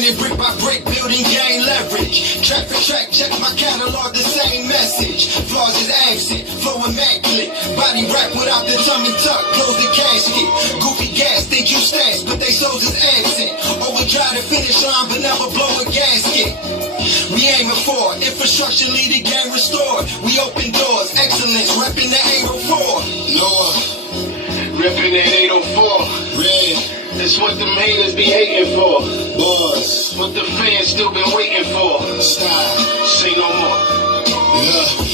Spinning brick by brick, building gain leverage. Track for track, check my catalog, the same message. Flaws is absent, flow immaculate. Body wrap without the tummy tuck, close the casket. Goofy gas, think you stats, but they souls is absent. Overdrive the finish line, but never blow a gasket. We aiming for infrastructure, lead the game restored. We open doors, excellence, repping the 804. Lord, repping that 804. Red. That's what them haters be hating for. Boys, what the fans still been waiting for. Stop, say no more.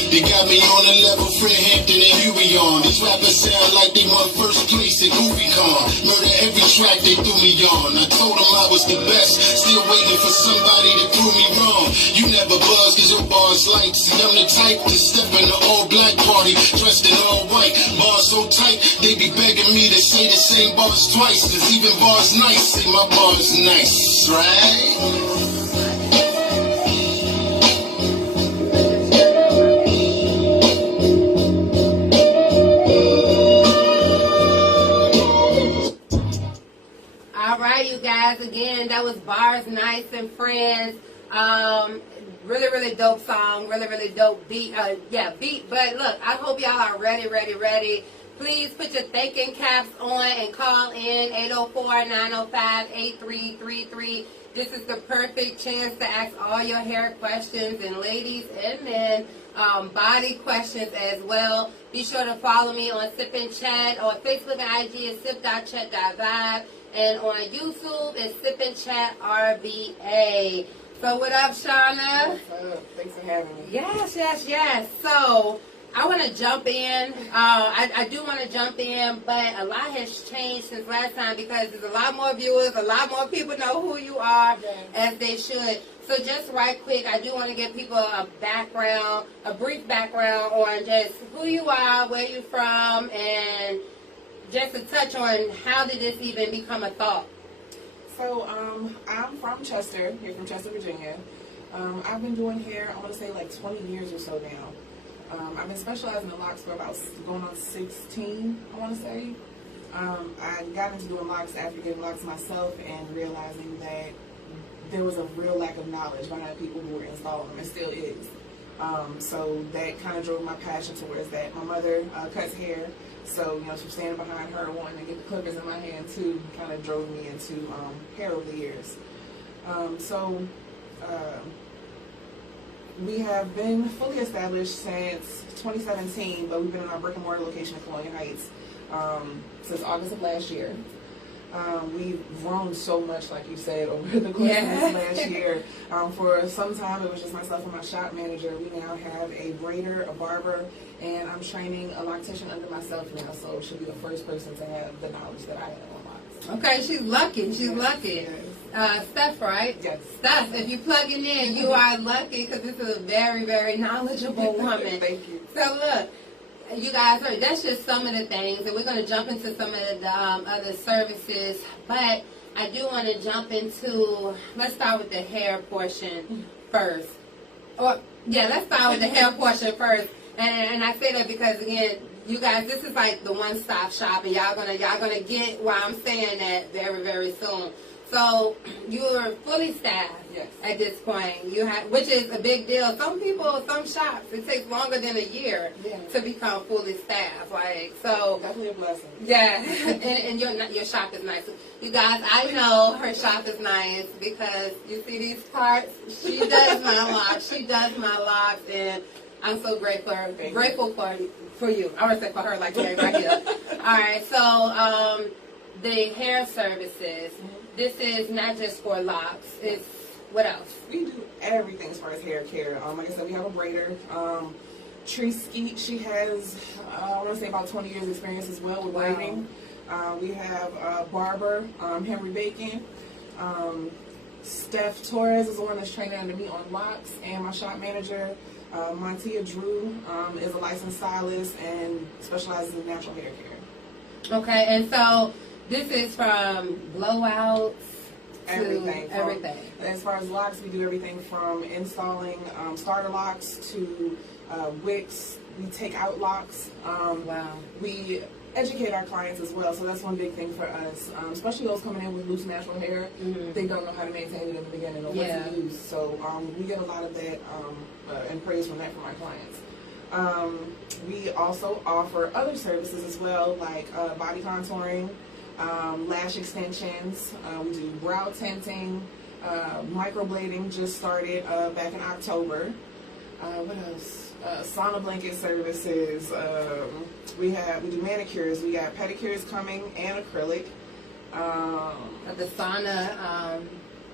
They got me on a level Fred Hampton and Huey on. These rappers sound like they won first place at GoofyCon. Murder every track they threw me on. I told them I was the best, still waiting for somebody to prove me wrong. You never buzz cause your bars lights. I'm the type to step in the all black party, dressed in all white. Bars so tight, they be begging me to say the same bars twice. Cause even bars nice, say my bars nice, right? You guys, again, that was Bars Nice and Friends. Really dope song, really dope beat. Beat. But look, I hope y'all are ready. Please put your thinking caps on and call in 804-905-8333. This is the perfect chance to ask all your hair questions, and ladies and men, body questions as well. Be sure to follow me on Sip and Chat, on Facebook and IG is sip.chat.vibe. And on YouTube, it's Sip and Chat RBA. So what up, Shawna? What's up? Thanks for having me. Yes. So I want to jump in. I do want to jump in, but a lot has changed since last time because there's a lot more viewers, a lot more people know who you are, as they should. So just right quick, I do want to give people a brief background on just who you are, where you're from, and just to touch on how did this even become a thought? So, I'm from Chester, here from Chester, Virginia. I've been doing hair, I want to say like 20 years or so now. I've been specializing in locks for about going on 16, I want to say. I got into doing locks after getting locks myself and realizing that there was a real lack of knowledge behind people who were installing them, and still is. So that kind of drove my passion towards that. My mother cuts hair. So, she's standing behind her wanting to get the clippers in my hand too, kind of drove me into hair over the years. We have been fully established since 2017, but we've been in our brick and mortar location in Colonial Heights since August of last year. We've grown so much, like you said, over the course of this last year. For some time, it was just myself and my shop manager. We now have a braider, a barber, and I'm training a loctician under myself now, so she'll be the first person to have the knowledge that I have on locks. Okay, she's lucky. She's lucky. Yes. Steph, right? Yes. Steph, if you're plugging in, you are lucky because this is a very knowledgeable woman. Thank you. So look, you guys heard, that's just some of the things, and we're going to jump into some of the other services, but I do want to jump into, let's start with the hair portion first. Let's start with the hair portion first. And I say that because, again, you guys, this is like the one-stop shop, and y'all gonna get why I'm saying that very soon. So you're fully staffed at this point. Which is a big deal. Some shops, it takes longer than a year to become fully staffed. So definitely a blessing. Yeah, and your shop is nice. You guys, I know her shop is nice because you see these parts. She does my locks. And I'm so grateful for you. I want to say for her, like right here. All right, so the hair services. This is not just for locks. It's what else? We do everything as far as hair care. Like I said, we have a braider. Tree Skeet, she has, I want to say about 20 years experience as well with braiding. We have a barber, Henry Bacon. Steph Torres is the one that's training under me on locks, and my shop manager, Montia Drew, is a licensed stylist and specializes in natural hair care. Okay, and so this is from blowouts everything. To everything. As far as locks, we do everything from installing starter locks to wicks. We take out locks. educate our clients as well. So that's one big thing for us, especially those coming in with loose natural hair. They don't know how to maintain it in the beginning or what to use. So we get a lot of that and praise from that from our clients. We also offer other services as well, like body contouring, lash extensions. We do brow tinting, microblading just started back in October. What else? Sauna blanket services. We do manicures. We got pedicures coming and acrylic. The sauna.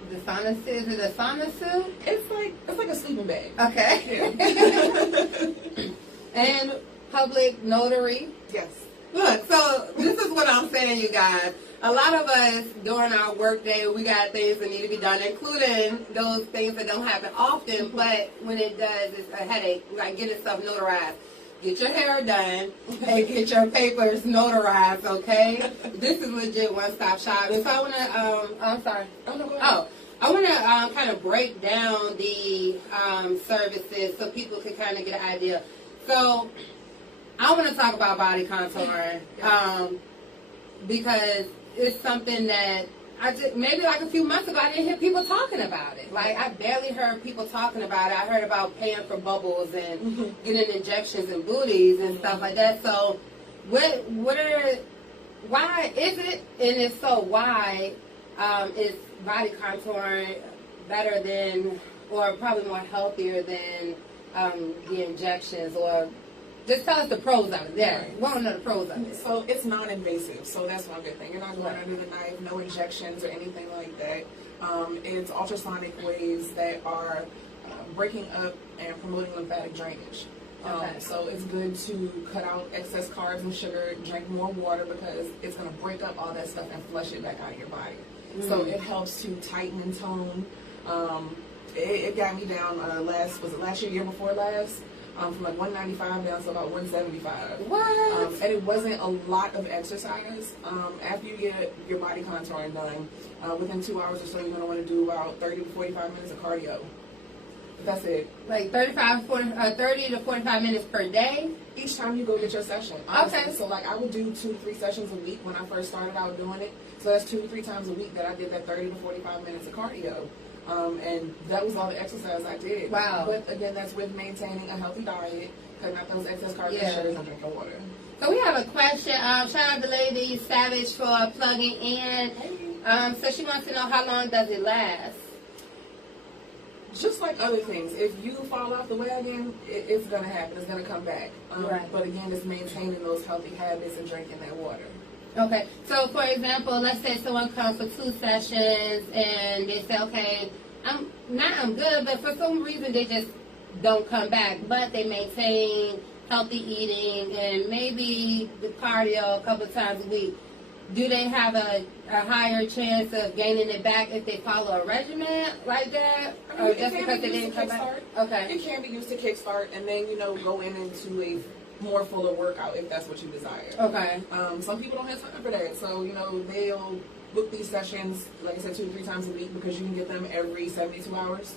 The sauna suit. Is it a sauna suit? It's like a sleeping bag. Okay. Yeah. And public notary. Yes. Look, so this is what I'm saying, you guys. A lot of us during our work day, we got things that need to be done, including those things that don't happen often, but when it does, it's a headache. Like getting stuff notarized. Get your hair done and get your papers notarized, okay? This is legit one-stop shop. And so I want to, I'm sorry. Oh, no, go ahead. I want to kind of break down the services so people can kind of get an idea. So I want to talk about body contouring because it's something that maybe like a few months ago I didn't hear people talking about it. Like I barely heard people talking about it. I heard about paying for bubbles and getting injections in booties and stuff like that. So why is it, and if so, why is body contouring better than, or probably more healthier than the injections? Or just tell us the pros of it. There, we want to know the pros of it. So it's non-invasive, so that's one good thing. You're not going under the knife, no injections or anything like that. It's ultrasonic waves that are breaking up and promoting lymphatic drainage. So it's good to cut out excess carbs and sugar, drink more water because it's going to break up all that stuff and flush it back out of your body. So it helps to tighten and tone. It got me down last year before last? From like 195 down to about 175. What? And it wasn't a lot of exercise. After you get your body contouring done, within 2 hours or so, you're going to want to do about 30 to 45 minutes of cardio. That's it. Like 30 to 45 minutes per day? Each time you go get your session. Honestly. Okay. So like I would do 2 to 3 sessions a week when I first started out doing it. So that's 2 to 3 times a week that I did that 30 to 45 minutes of cardio. And that was all the exercise I did. Wow. But again, that's with maintaining a healthy diet, cutting out those excess carbs and sugars, and drinking water. So we have a question. Shout out to Lady Savage for plugging in. So she wants to know, how long does it last? Just like other things, if you fall off the wagon, it's going to happen. It's going to come back. Right. But again, it's maintaining those healthy habits and drinking that water. Okay, so for example, let's say someone comes for 2 sessions and they say, okay, I'm good, but for some reason they just don't come back, but they maintain healthy eating and maybe the cardio a couple of times a week. Do they have a higher chance of gaining it back if they follow a regimen like that? Or just because they didn't come back? Okay. It can be used to kickstart and then, go into a more fuller workout if that's what you desire. Okay. Some people don't have time for that, so they'll book these sessions, like I said, 2 to 3 times a week because you can get them every 72 hours.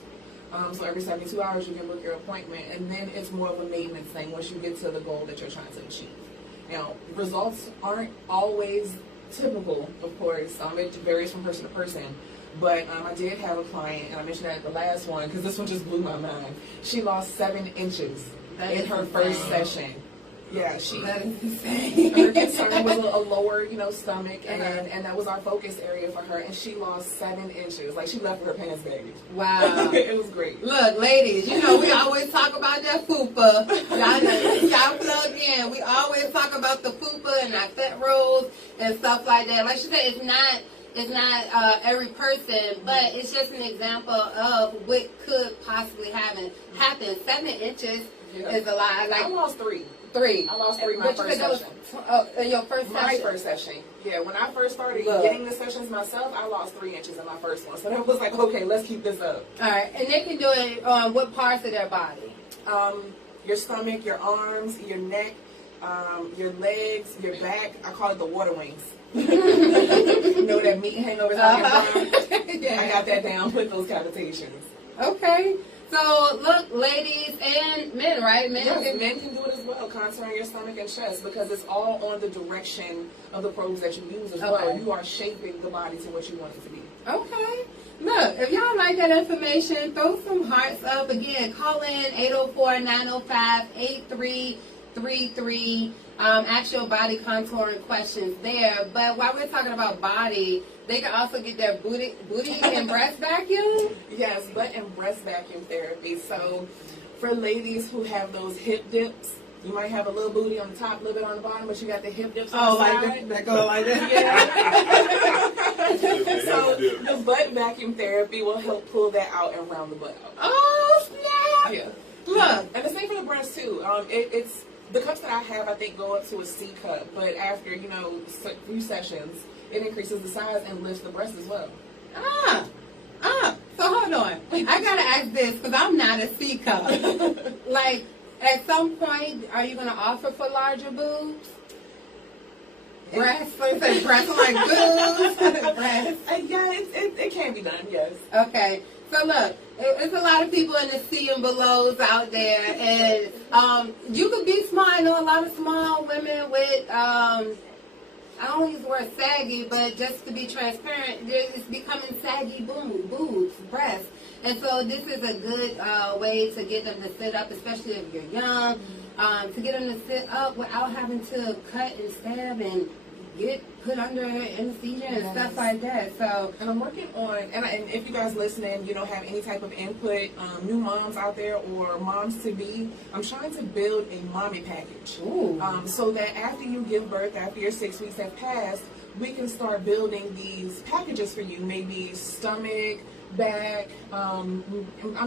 So every 72 hours you can book your appointment, and then it's more of a maintenance thing once you get to the goal that you're trying to achieve. Results aren't always typical, of course. It varies from person to person. But I did have a client, and I mentioned that at the last one because this one just blew my mind. She lost 7 inches in her first session. Yeah, that is insane. Her concern was a lower, stomach, and that was our focus area for her. And she lost 7 inches. Like, she left with her pants baggage. Wow. It was great. Look, ladies, we always talk about that fupa. Y'all plug in. We always talk about the fupa and our fat rolls and stuff like that. Like she said, it's not every person, but it's just an example of what could possibly happen. 7 inches is a lot. Like, I lost 3. I lost 3 my first session. In your first session? My first session. Yeah, when I first started getting the sessions myself, I lost 3 inches in my first one. So that was like, okay, let's keep this up. All right, and they can do it on what parts of their body? Your stomach, your arms, your neck, your legs, your back. I call it the water wings. That meat hangovers on your arm? Yeah. I got that down with those connotations. Okay. So, look, ladies and men, right? Men can do it as well, contouring your stomach and chest, because it's all on the direction of the probes that you use as well. You are shaping the body to what you want it to be. Okay. Look, if y'all like that information, throw some hearts up. Again, call in 804-905-8333. Ask your body contouring questions there. But while we're talking about body, they can also get their booty and breast vacuum. Yes, butt and breast vacuum therapy. So for ladies who have those hip dips, you might have a little booty on the top, a little bit on the bottom, but you got the hip dips on the side. Like that go like that? Yeah. So the butt vacuum therapy will help pull that out and round the butt out. Oh, snap! Yeah. Look. And the same for the breast, too. It's the cups that I have, I think, go up to a C cup, but after, a few sessions, it increases the size and lifts the breast as well. So hold on. I gotta ask this, because I'm not a C cup. Like, at some point, are you gonna offer for larger boobs? Breasts? I'm like boobs. Breasts. Yeah, it can be done, yes. Okay. So look, there's a lot of people in the C and belows out there, and you could be small. I know a lot of small women with I don't use the word saggy, but just to be transparent, it's becoming saggy boobs, breasts. And so this is a good way to get them to sit up, especially if you're young, to get them to sit up without having to cut and stab and get put under anesthesia and stuff like that. So, and I'm working on, and if you guys listening, have any type of input, new moms out there or moms to be, I'm trying to build a mommy package. So that after you give birth, after your 6 weeks have passed, we can start building these packages for you. Maybe stomach, back. I'm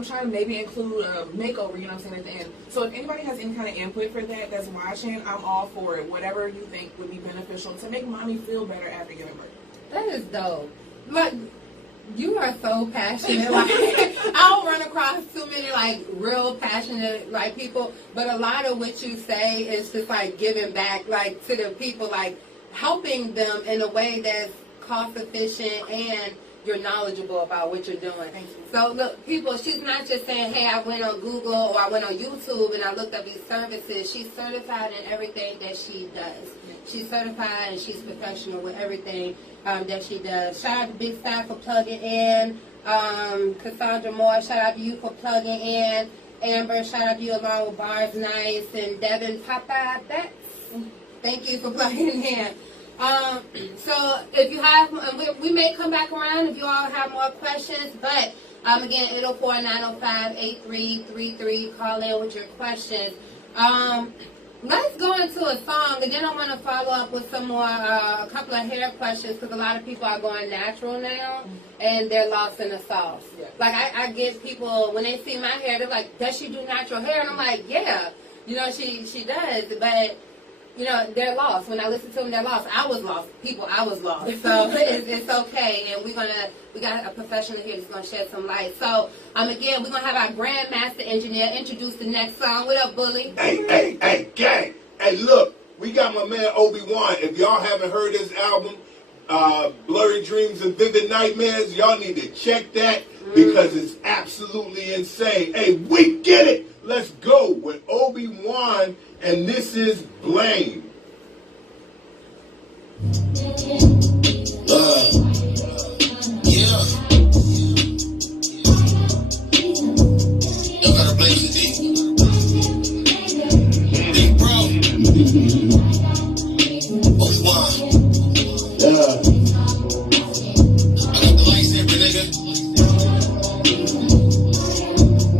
trying to maybe include a makeover, at the end. So if anybody has any kind of input for that that's watching, I'm all for it. Whatever you think would be beneficial to make mommy feel better after giving birth. That is dope. Look, you are so passionate. Like, I don't run across too many real passionate people, but a lot of what you say is just giving back to the people, helping them in a way that's cost efficient and you're knowledgeable about what you're doing. Thank you. So look, people, she's not just saying, hey, I went on Google or I went on YouTube and I looked up these services. She's certified in everything that she does. She's certified and she's professional with everything that she does. Shout out to Big Star for plugging in. Cassandra Moore, shout out to you for plugging in. Amber, shout out to you along with Bars Nice. And Devin Papa, thank you for plugging in. So if you have, we may come back around if you all have more questions, but again, 804-905-8333, call in with your questions. Let's go into a song, and then I want to follow up with some more, a couple of hair questions, because a lot of people are going natural now, and they're lost in the sauce. Yeah. I get people, when they see my hair, they're like, does she do natural hair? And I'm like, yeah, she does, but they're lost. When I listen to them, they're lost. I was lost. I was lost. So it's okay. And we got a professional here that's going to shed some light. So, again, we're going to have our Grandmaster Engineer introduce the next song. What up, Bully? Hey, gang. Hey, look, we got my man Obi-Wan. If y'all haven't heard his album, Blurry Dreams and Vivid Nightmares, y'all need to check that because it's absolutely insane. Hey, we get it. Let's go with Obi-Wan, and this is Blame. Yeah. Y'all gotta blame the Big bro. Obi-Wan. Yeah. I got the lightsaber, nigga.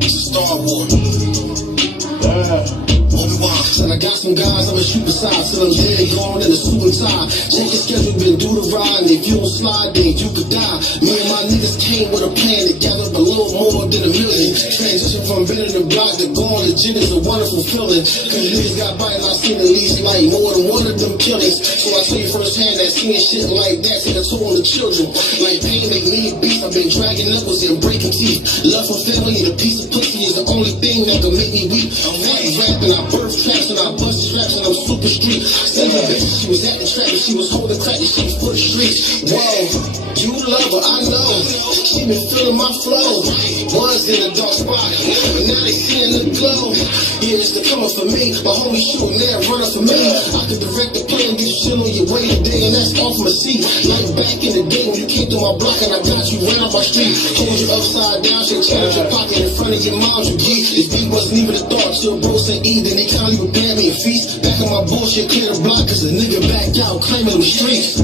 It's a Star Wars. And I got some guys I'ma shoot beside till I'm dead, gone in a suit and tie. Check your schedule, been do the ride, and if you don't slide, then you could die. Me and my niggas came with a plan to gather up a little more than $1 million. Transition from being in the block to going legit is a wonderful feeling. Cause niggas got biting, I seen at least more than one of them killings. So I tell you firsthand that seeing shit like that take a toll on the children. Like pain make me beast, I've been dragging knuckles and breaking teeth. Love for family and a piece of pussy is the only thing that can make me weep. I'm rapping, I birth traps and I bust straps and I'm super street. Same a bitch, she was at the trap and she was holding crack and she was for the streets. Whoa, you love her, I know. She been feeling my flow. Was in a dark spot, but now they seeing the glow. Yeah, it's the coming for me. My homie shooting there, running for me. I could direct the plan, get you shit on your way today, and that's off my seat. Like back in the day when you came through my block and I got you right off my street. Hold you upside down, shake change your pocket in front of your mom, you geek. This beat wasn't even a thought, till bro said eat, then they kindly prepare me a feast. Back on my bullshit, clear the block, cause a nigga back out, claiming them streets.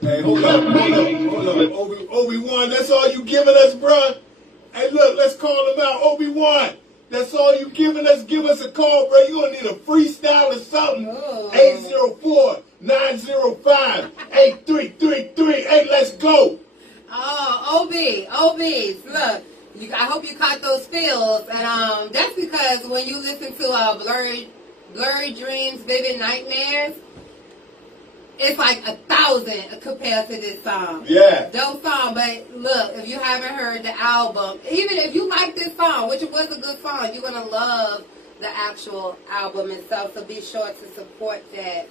Hey, hold up. Obi-Wan, that's all you giving us, bruh? Hey, look, let's call him out. Obi-Wan, that's all you giving us? Give us a call, bro. You're going to need a freestyle or something. 804-905-8333. Hey, let's go. Oh, OB, look, I hope you caught those feels, and that's because when you listen to Blurry Dreams, Vivid Nightmares, it's like 1,000 compared to this song. Yeah. Dope song, but look, if you haven't heard the album, even if you like this song, which was a good song, you're gonna love the actual album itself. So be sure to support that.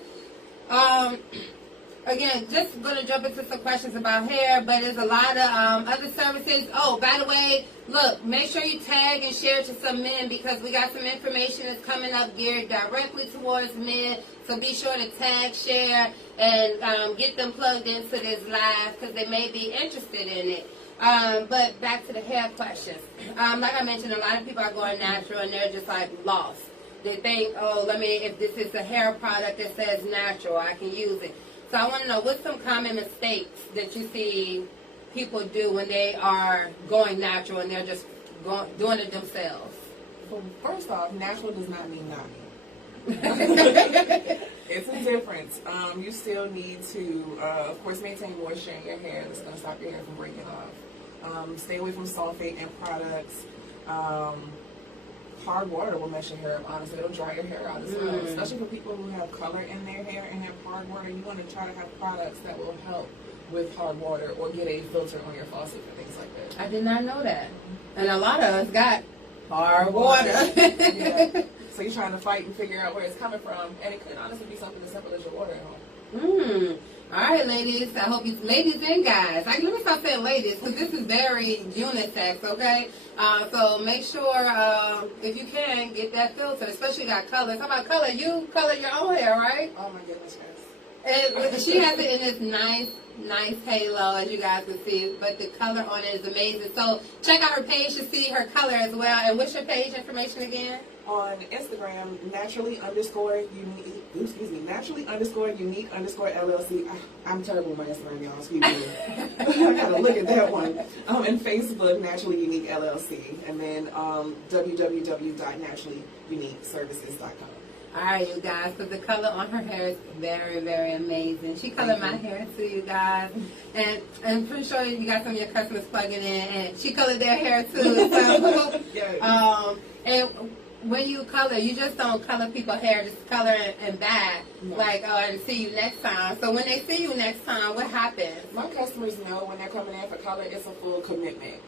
Again, just going to jump into some questions about hair, but there's a lot of other services. Oh, by the way, look, make sure you tag and share to some men because we got some information that's coming up geared directly towards men. So be sure to tag, share, and get them plugged into this live because they may be interested in it. But back to the hair questions. Like I mentioned, a lot of people are going natural and they're just like lost. They think, oh, if this is a hair product that says natural, I can use it. So I want to know, what's some common mistakes that you see people do when they are going natural and they're just doing it themselves? Well, first off, natural does not mean nothing. It's a difference. You still need to, of course, maintain moisture in your hair. That's going to stop your hair from breaking off. Stay away from sulfate and products. Hard water will mess your hair up, honestly. It'll dry your hair out as well. Especially for people who have color in their hair and have hard water, you want to try to have products that will help with hard water or get a filter on your faucet and things like that. I did not know that. And a lot of us got hard water. Yeah. So you're trying to fight and figure out where it's coming from, and it could honestly be something as simple as your water at home. All right, ladies. I hope you, ladies and guys. Let me stop saying ladies because this is very unisex. Okay, so make sure if you can get that filter, especially got colors. How about color? You color your own hair, right? Oh my goodness, yes. And she has it in this nice halo, as you guys can see. But the color on it is amazing. So check out her page to see her color as well. And what's your page information again? On Instagram, naturally_unique_LLC. I'm terrible with my Instagram, y'all. Excuse me. I gotta look at that one. And Facebook, Naturally Unique LLC, and then www.naturallyuniqueservices.com. All right, you guys, because the color on her hair is very, very amazing. She colored my hair too, you guys. And I'm pretty sure you got some of your customers plugging in, and she colored their hair too. So, and when you color, you just don't color people's hair, just color and bye. No. Like, and see you next time. So when they see you next time, what happens? My customers know when they're coming in for color, it's a full commitment.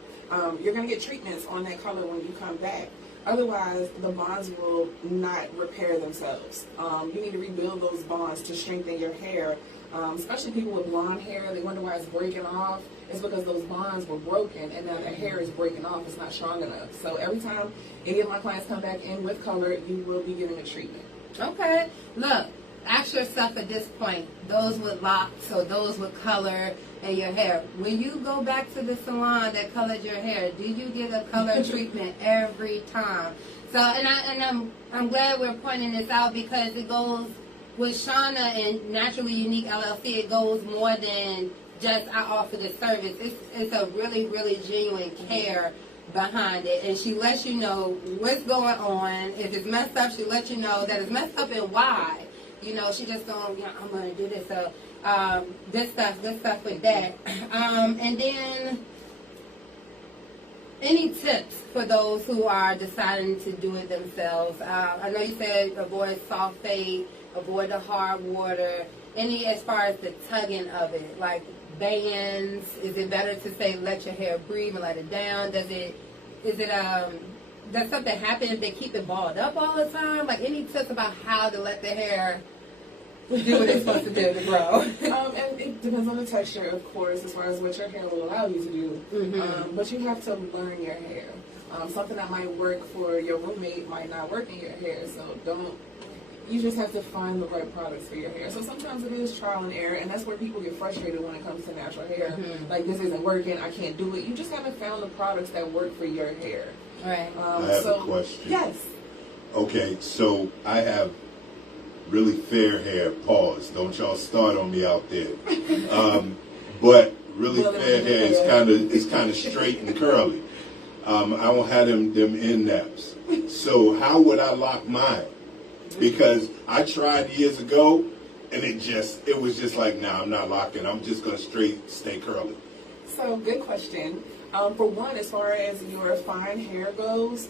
You're going to get treatments on that color when you come back. Otherwise, the bonds will not repair themselves. You need to rebuild those bonds to strengthen your hair. Especially people with blonde hair, they wonder why it's breaking off. It's because those bonds were broken and now their hair is breaking off. It's not strong enough. So every time any of my clients come back in with color, you will be getting a treatment. Okay. Look, ask yourself at this point, those with locks or those with color in your hair, when you go back to the salon that colored your hair, do you get a color treatment every time? So, and I'm glad we're pointing this out because it goes with Shawna and Naturally Unique LLC. It goes more than just I offer the service. It's a really, really genuine care behind it, and she lets you know what's going on. If it's messed up, she lets you know that it's messed up and why. You know, she just don't, I'm going to do this. So, good stuff with that. And then, any tips for those who are deciding to do it themselves? I know you said avoid sulfate, avoid the hard water. Any as far as the tugging of it, like bands, is it better to say let your hair breathe and let it down? Does it is it does something happen if they keep it balled up all the time? Like, any tips about how to let the hair do what it's supposed to do to grow? And it depends on the texture, of course, as far as what your hair will allow you to do. But you have to learn your hair. Something that might work for your roommate might not work in your hair, so you just have to find the right products for your hair. So sometimes it is trial and error, and that's where people get frustrated when it comes to natural hair. Like, this isn't working, I can't do it. You just haven't found the products that work for your hair. Right. I have a question. Yes. Okay, so I have really fair hair. Pause. Don't y'all start on me out there. But really fair hair is kind of straight and curly. I don't have them in naps. So how would I lock mine? Because I tried years ago, and it was just like, nah, I'm not locking. I'm just gonna straight stay curly. So, good question. For one, as far as your fine hair goes,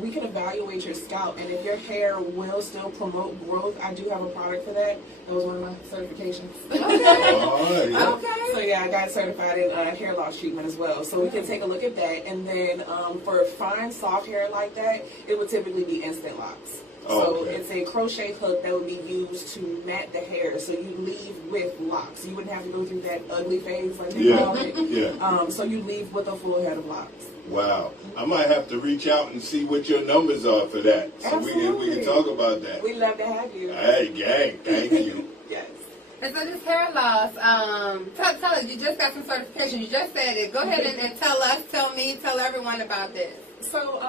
we can evaluate your scalp, and if your hair will still promote growth, I do have a product for that. That was one of my certifications. Okay. Okay. So yeah, I got certified in hair loss treatment as well. So we can take a look at that, and then for fine, soft hair like that, it would typically be instant locks. So it's a crochet hook that would be used to mat the hair, so you leave with locks. You wouldn't have to go through that ugly phase like they call it. Yeah. So you leave with a full head of locks. Wow. I might have to reach out and see what your numbers are for that. So we can talk about that. We'd love to have you. Hey, gang, thank you. Yes. And so this hair loss, tell us, you just got some certification. You just said it. Go ahead and tell us, tell me, tell everyone about this. So,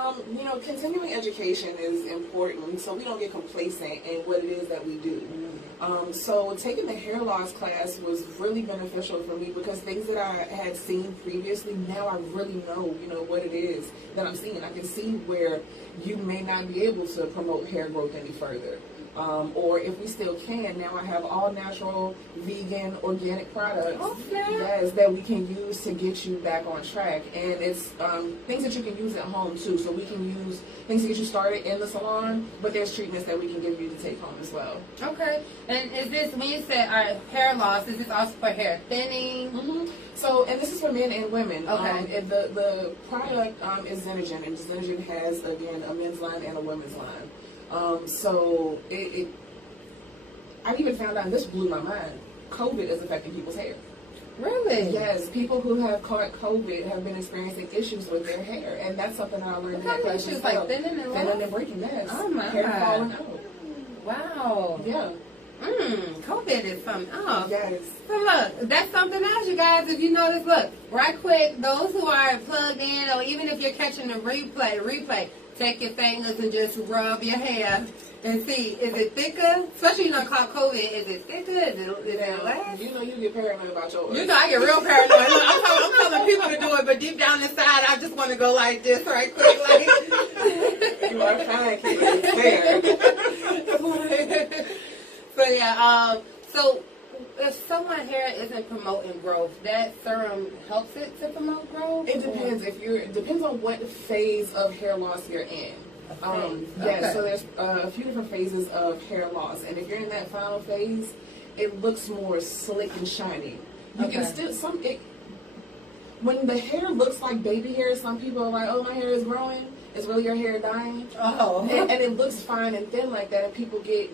continuing education is important so we don't get complacent in what it is that we do. So taking the hair loss class was really beneficial for me because things that I had seen previously, now I really know, what it is that I'm seeing. I can see where you may not be able to promote hair growth any further. Or if we still can, now I have all natural, vegan, organic products that we can use to get you back on track. And it's things that you can use at home too. So we can use things to get you started in the salon, but there's treatments that we can give you to take home as well. Okay. And is this, when you said hair loss, is this also for hair thinning? So, and this is for men and women. Okay. And the product is Xenogen, and Xenogen has, again, a men's line and a women's line. So I even found out, and this blew my mind, COVID is affecting people's hair. Really? Yes, people who have caught COVID have been experiencing issues with their hair, and that's something that I learned in that class as well. Like thinning and thinning and breaking, yes. Oh my hair God. falling out. Wow. Yeah. COVID is something else. Yes. So look, that's something else, you guys. If you notice, look, right quick, those who are plugged in, or even if you're catching the replay, take your fingers and just rub your hair and see, is it thicker? Especially, caught COVID, is it thicker? Is it less? You get paranoid about yours. I get real paranoid. Look, I'm telling people to do it, but deep down inside, I just want to go like this right quick. Like, you are trying to keep it fair. So yeah, so if someone's hair isn't promoting growth, that serum helps it to promote growth? It depends. It depends on what phase of hair loss you're in. So there's a few different phases of hair loss, and if you're in that final phase, it looks more slick and shiny. You can still when the hair looks like baby hair, some people are like, "Oh, my hair is growing." It's really your hair dying. Oh. And it looks fine and thin like that, and people get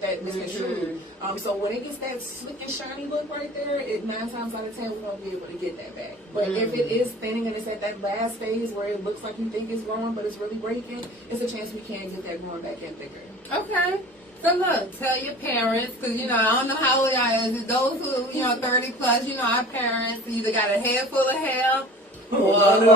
that misconstrued. So when it gets that slick and shiny look right there, 9 times out of 10 we won't be able to get that back. But if it is thinning and it's at that last phase where it looks like you think it's growing but it's really breaking, it's a chance we can get that growing back in thicker. Okay. So look, tell your parents, because I don't know how old y'all is. Those who 30 plus, our parents either got a head full of hair. None at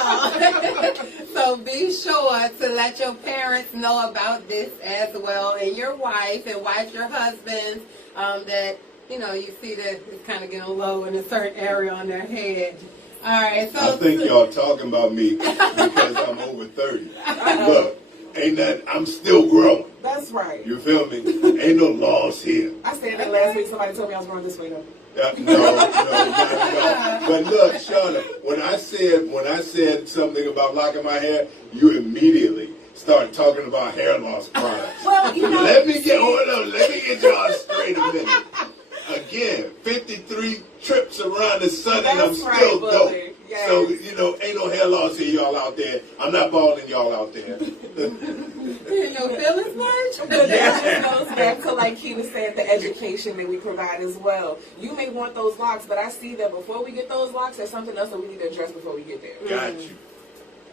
all. So be sure to let your parents know about this as well, and your wife, your husband, that you see that it's kind of getting low in a certain area on their head. All right, so I think y'all talking about me because I'm over 30. Look, I'm still growing. That's right. You feel me? Ain't no loss here. I said that last week. Somebody told me I was growing this way though. No. But look, Shawna, when I said something about locking my hair, you immediately started talking about hair loss products. Well, let me get y'all straight a minute. again, 53 trips around the sun, and I'm That's right, still dope. Bully. Yes. So, you know, ain't no hair loss here, y'all out there. I'm not balling y'all out there. Your feelings much? But that just goes back to, like Keena said, the education that we provide as well. You may want those locks, but I see that before we get those locks, there's something else that we need to address before we get there. Got you.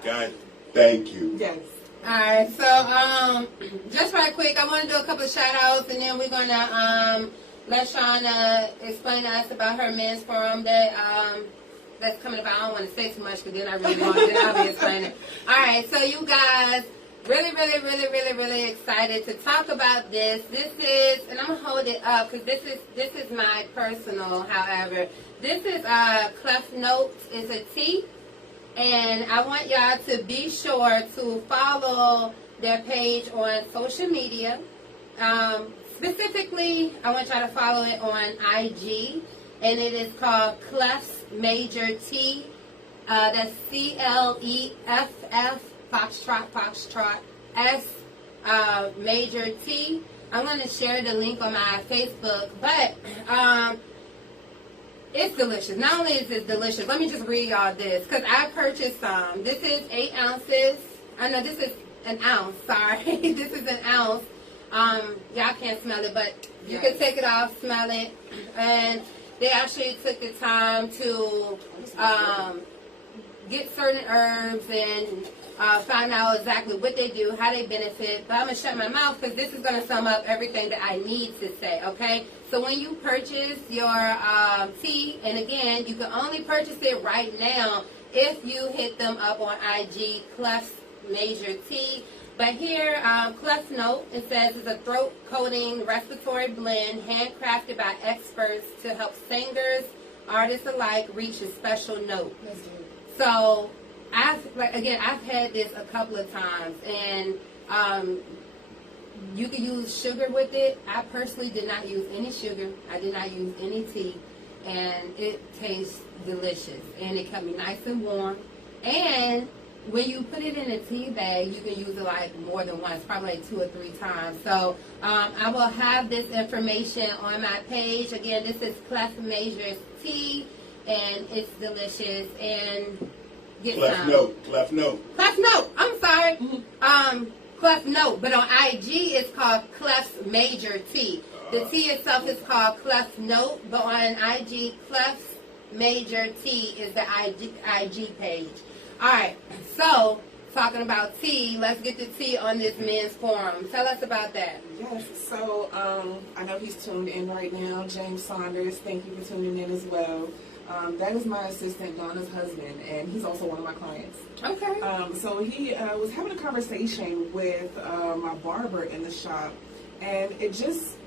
Got you. Thank you. Yes. Alright, so just right quick, I want to do a couple of shout outs, and then we're going to let Shawna explain to us about her men's forum that that's coming about. I don't want to say too much because then I really want to, I'll be explaining. Alright, so you guys, really excited to talk about this. This is, and I'm going to hold it up because this is my personal, however. This is Cleft Notes. It's a tea. And I want y'all to be sure to follow their page on social media. Specifically, I want y'all to follow it on IG. And it is called Clef's Major T. That's CLEFF, Foxtrot, S, Major T. I'm going to share the link on my Facebook. But it's delicious. Not only is it delicious, let me just read y'all this, because I purchased some. This is 8 ounces. I know this is an ounce, sorry. This is an ounce. Y'all can't smell it, but you can take it off, smell it. And they actually took the time to get certain herbs and find out exactly what they do, how they benefit. But I'm going to shut my mouth because this is going to sum up everything that I need to say, okay? So when you purchase your tea, and again, you can only purchase it right now if you hit them up on IG, Clef's Major Tea. But here, Clef's Note, it says it's a throat-coating respiratory blend handcrafted by experts to help singers, artists alike reach a special note. So I've had this a couple of times, and you can use sugar with it. I personally did not use any sugar. I did not use any tea, and it tastes delicious. And it kept me nice and warm. And when you put it in a tea bag, you can use it like more than once, probably like 2 or 3 times. So I will have this information on my page. Again, this is Clef Major's Tea, and it's delicious. And get Cleft some. Note. Cleft Note. Cleft Note. I'm sorry. Cleft Note. But on IG, it's called Clef's Major Tea. The tea itself is called Cleft Note, but on IG, Clef's Major Tea is the IG page. All right. So, talking about tea, let's get the tea on this men's forum. Tell us about that. Yes, so I know he's tuned in right now. James Saunders, thank you for tuning in as well. That is my assistant, Donna's husband, and he's also one of my clients. Okay. So he was having a conversation with my barber in the shop, and it just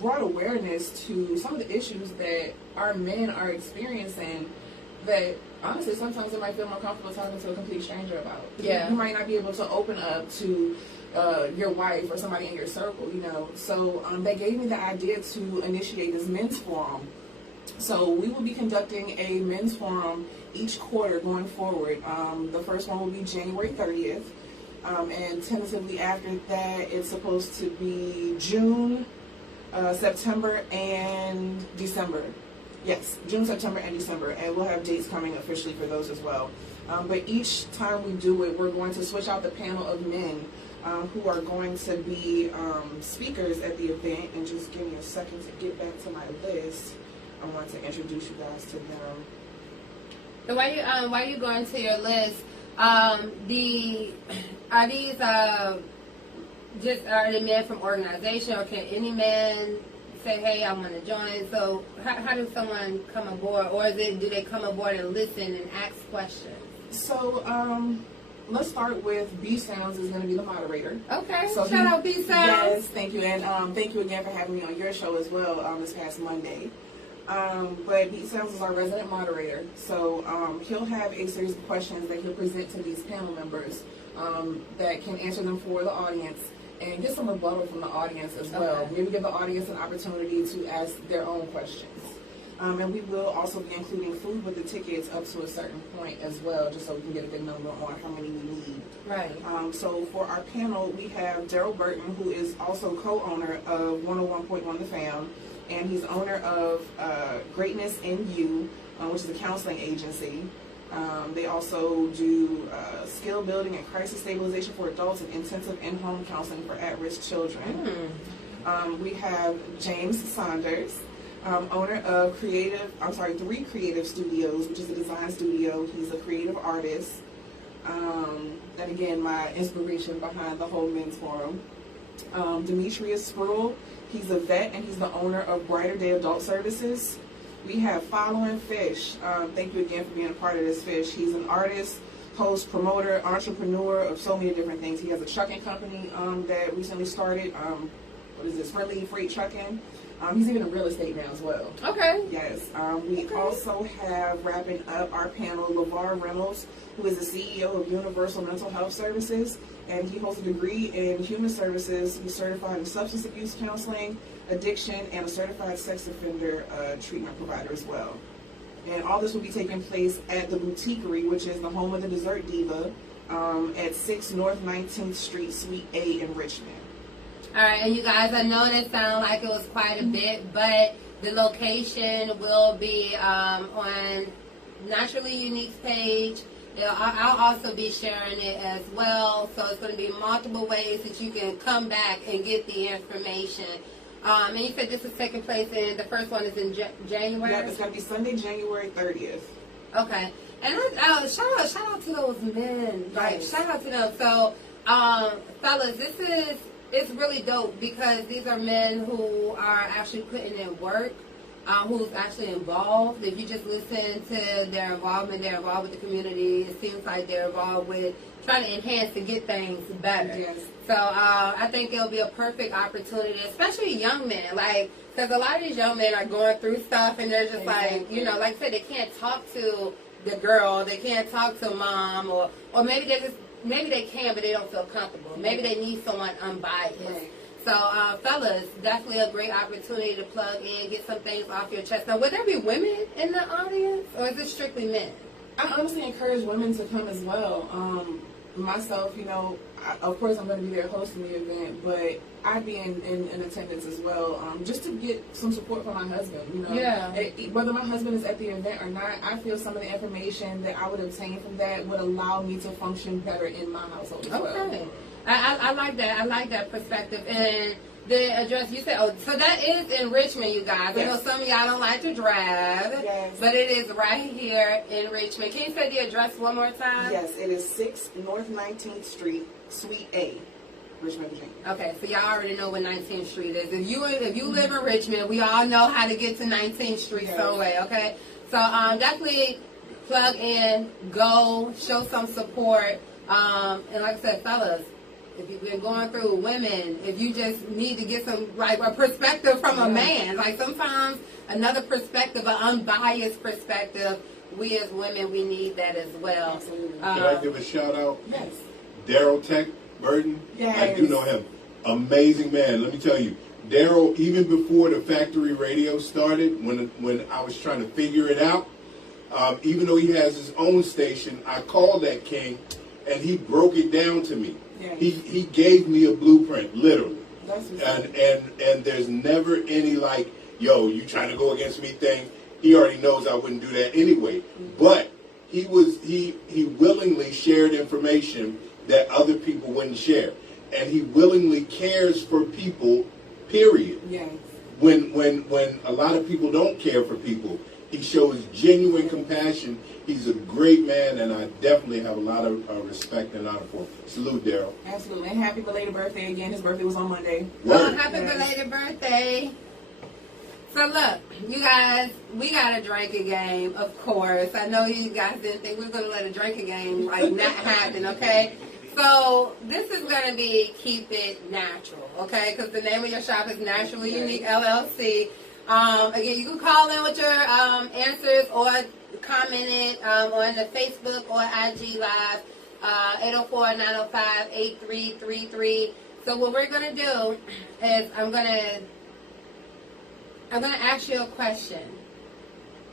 brought awareness to some of the issues that our men are experiencing that honestly sometimes it might feel more comfortable talking to a complete stranger about. Yeah. You might not be able to open up to your wife or somebody in your circle, you know. So they gave me the idea to initiate this men's forum. So we will be conducting a men's forum each quarter going forward. The first one will be January 30th. And tentatively after that, it's supposed to be June, September, and December. Yes, June, September, and December. And we'll have dates coming officially for those as well. But each time we do it, we're going to switch out the panel of men who are going to be speakers at the event. And just give me a second to get back to my list. I want to introduce you guys to them. So while you going to your list, are these are they men from organization, or can any man say, hey, I want to join? So how does someone come aboard, or do they come aboard and listen and ask questions? So let's start with B Sounds is going to be the moderator. Okay, so shout out B Sounds. Yes, thank you, and thank you again for having me on your show as well this past Monday. But B Sounds is our resident moderator, so he'll have a series of questions that he'll present to these panel members that can answer them for the audience and get some rebuttal from the audience as well. Maybe give the audience an opportunity to ask their own questions. And we will also be including food with the tickets up to a certain point as well, just so we can get a good number on how many we need. Right. So for our panel, we have Daryl Burton, who is also co-owner of 101.1 The Fam. and he's owner of Greatness in You, which is a counseling agency. They also do skill building and crisis stabilization for adults and intensive in-home counseling for at-risk children. We have James Saunders, owner of 3 Creative Studios, which is a design studio. He's a creative artist. And again, my inspiration behind the whole men's forum. Demetrius Spruill, he's a vet and he's the owner of Brighter Day Adult Services. We have Following Fish. Thank you again for being a part of this, Fish. He's an artist, host, promoter, entrepreneur of so many different things. He has a trucking company that recently started. Friendly Freight Trucking. He's even in real estate now as well. Okay. Yes. We also have, wrapping up our panel, LeVar Reynolds, who is the CEO of Universal Mental Health Services, and he holds a degree in human services. He's certified in substance abuse counseling, addiction, and a certified sex offender treatment provider as well. And all this will be taking place at the Boutiquerie, which is the home of the Dessert Diva, at 6 North 19th Street, Suite A in Richmond. All right, and you guys, I know that sounded like it was quite a bit, but the location will be on Naturally Unique's page. I'll also be sharing it as well, so it's going to be multiple ways that you can come back and get the information. And you said this is taking place in, the first one is in January? Yep, it's going to be Sunday, January 30th. Okay. And shout out to those men. Like, Nice. shout out to them. So, fellas, it's really dope because these are men who are actually putting in work, who's actually involved. If you just listen to their involvement, they're involved with the community. It seems like they're involved with trying to enhance to get things better. Yes. So I think it'll be a perfect opportunity, especially young men. Like, because a lot of these young men are going through stuff and they're just like, you know, like I said, they can't talk to the girl, they can't talk to mom, or maybe they can, but they don't feel comfortable. Maybe they need someone unbiased. Right. So, fellas, definitely a great opportunity to plug in, get some things off your chest. Now, would there be women in the audience, or is it strictly men? I honestly encourage women to come as well. Myself, you know, of course I'm going to be there hosting the event, but I'd be in attendance as well, just to get some support from my husband, you know. Yeah. Whether my husband is at the event or not, I feel some of the information that I would obtain from that would allow me to function better in my household as well. Okay. I like that. I like that perspective. And the address, you said, so that is in Richmond, you guys. Yes. I know some of y'all don't like to drive, Yes. but it is right here in Richmond. Can you say the address one more time? Yes, it is 6 North 19th Street, Suite A, Richmond, Virginia. Okay, so y'all already know what 19th Street is. If you live in Richmond, we all know how to get to 19th Street some way, okay? So definitely plug in, go, show some support. And like I said, fellas, if you've been going through women, if you just need to get some, like, a perspective from a man, like sometimes another perspective, an unbiased perspective, we as women, we need that as well. Absolutely. Can I give a shout out? Yes. Daryl Tech Burton. Yes. I do know him. Amazing man. Let me tell you, Daryl, even before the factory radio started, when I was trying to figure it out, even though he has his own station, I called that king, and he broke it down to me. Yeah. He gave me a blueprint, literally. That's what's And there's never any like, yo, you trying to go against me thing. He already knows I wouldn't do that anyway. But he willingly shared information that other people wouldn't share. And he willingly cares for people, period. Yes. When a lot of people don't care for people, he shows genuine compassion. He's a great man, and I definitely have a lot of respect and honor for him. Salute, Daryl. Absolutely. And happy belated birthday again. His birthday was on Monday. Word. Happy belated birthday. So look, you guys, we got a drinking game, of course. I know you guys didn't think we were going to let a drinking game like not happen, okay? So this is going to be Keep It Natural, okay? Because the name of your shop is Naturally Unique LLC. Again, you can call in with your answers or comment it on the Facebook or IG Live, 804-905-8333. So what we're going to do is I'm going to ask you a question,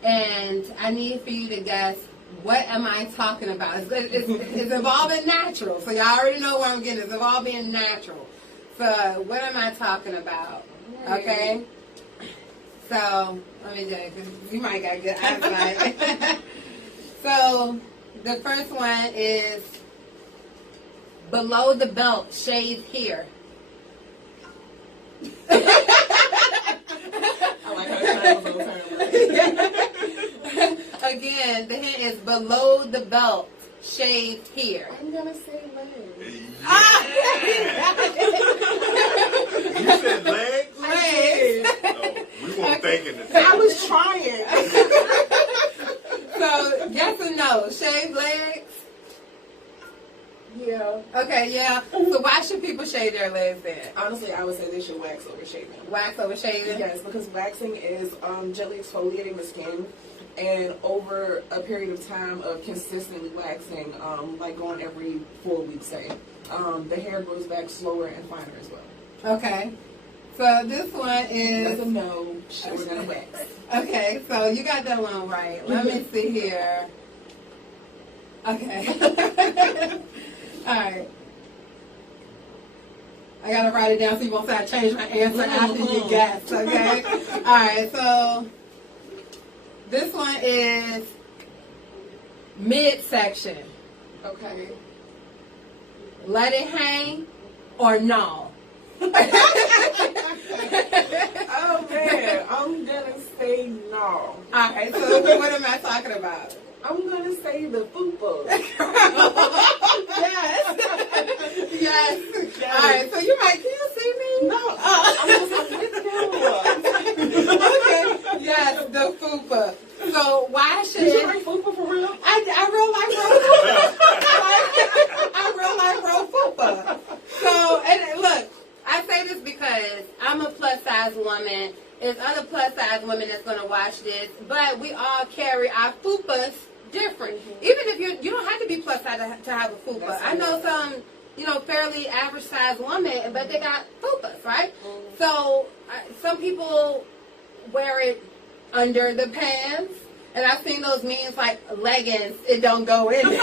and I need for you to guess, what am I talking about? It's involving natural, so y'all already know where I'm getting. It's involving natural. So what am I talking about? Okay? So, let me tell you, 'cause you might got good eyesight. So, the first one is below the belt, shave here. I like how it sounds on time. Again, the hint is below the belt, shave here. I'm gonna say legs. You said legs? Legs. No, we weren't thinking the I same. was trying. So, yes or no? Shave legs? Yeah. Okay, yeah. So why should people shave their legs then? Honestly, I would say they should wax over shaving. Wax over shaving? Yes, because waxing is gently exfoliating the skin, and over a period of time of consistently waxing, like going every 4 weeks, say, the hair grows back slower and finer as well. Okay. So this one That's is... a no. We're gonna wax. Okay, so you got that one right. Let me see here. Okay. Alright. I gotta write it down so you won't say I changed my answer after you guess, okay? Alright, so this one is midsection. Okay. Let it hang or no? Oh man, I'm gonna say no. Alright, so what am I talking about? I'm gonna say the fupa. Yes. Yes. Alright, so you might, can you see me? No, I'm gonna say the Okay. Yes, the fupa. So why should Did you like fupa for real? I real life wrote fupa. So, and look, I say this because I'm a plus size woman. There's other plus size women that's gonna watch this, but we all carry our fupas different. Even if you don't have to be plus size to have a fupa. That's I know some, fairly average size women, but they got fupas, right? So some people wear it under the pants. And I've seen those memes like leggings, it don't go in there,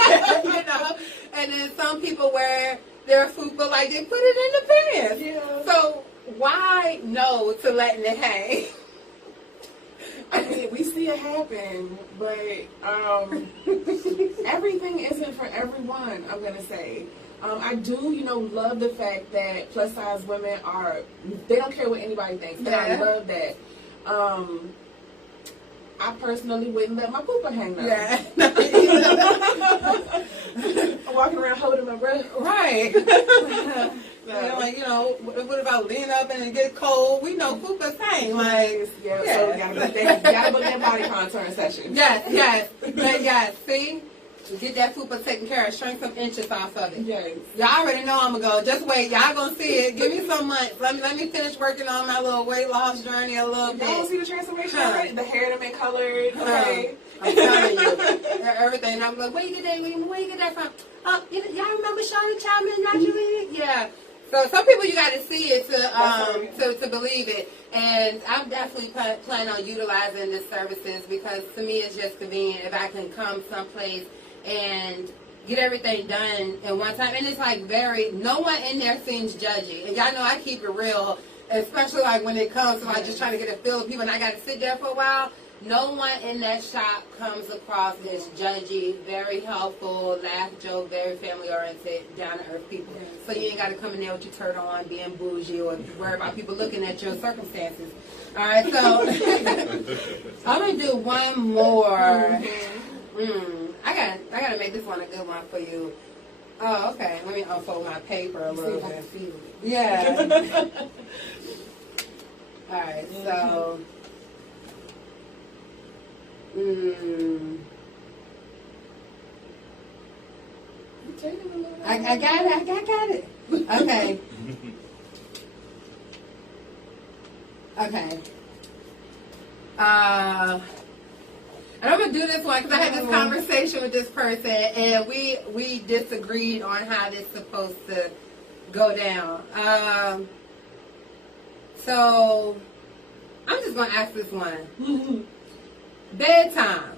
And then some people wear their fupa like they put it in the pants. Yeah. So why no to letting it hang? I mean, we see it happen, but everything isn't for everyone, I'm going to say. I do, love the fact that plus size women they don't care what anybody thinks, but I love that. I personally wouldn't let my pooper hang though. Yeah. I'm walking around holding my breath. Right. What about lean up and it get cold? We know poopas hang. Like, So you gotta put that body contouring session. Yes. See? Get that fupa taken care of. Shrink some inches off of it. Yes. Y'all already know I'm going to go. Just wait. Y'all going to see it. Give me some months. Let me finish working on my little weight loss journey a little bit. Y'all see the transformation already? The hair done been colored. Okay. I'm telling you. Everything. And I'm like, where you get that from? Y'all remember Shawna Chapman, Naturally Unique? Yeah. So some people you got to see it to believe it. And I'm definitely planning on utilizing the services because to me it's just convenient if I can come someplace and get everything done in one time. And it's like no one in there seems judgy. And y'all know I keep it real, especially like when it comes to like just trying to get a feel of people and I got to sit there for a while. No one in that shop comes across as judgy, very helpful, laugh, joke, very family-oriented, down-to-earth people. So you ain't got to come in there with your turtle on, being bougie, or worry about people looking at your circumstances. All right, so I'm going to do one more. I gotta make this one a good one for you. Oh, okay. Let me unfold my paper a little bit. Yeah. All right, so... I got it. Okay. Okay. And I'm gonna do this one because I had this conversation with this person, and we disagreed on how this is supposed to go down. So I'm just gonna ask this one. Bedtime.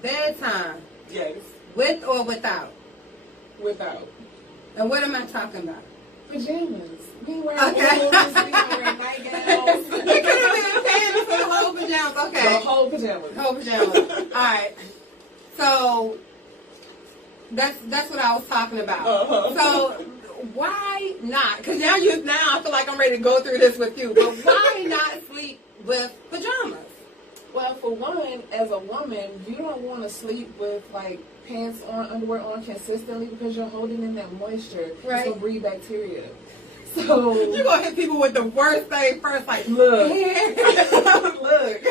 Bedtime. Yes. With or without? Without. And what am I talking about? Pajamas. Me wearing nightgowns. You could have been paying for the whole pajamas. Okay. The whole pajamas. Whole pajamas. All right. So that's what I was talking about. So why not? Because now I feel like I'm ready to go through this with you. But why not sleep with pajamas? Well, for one, as a woman, you don't want to sleep with like pants on, underwear on consistently because you're holding in that moisture. Right. So breed bacteria. So You're gonna hit people with the worst thing first, like look. Look.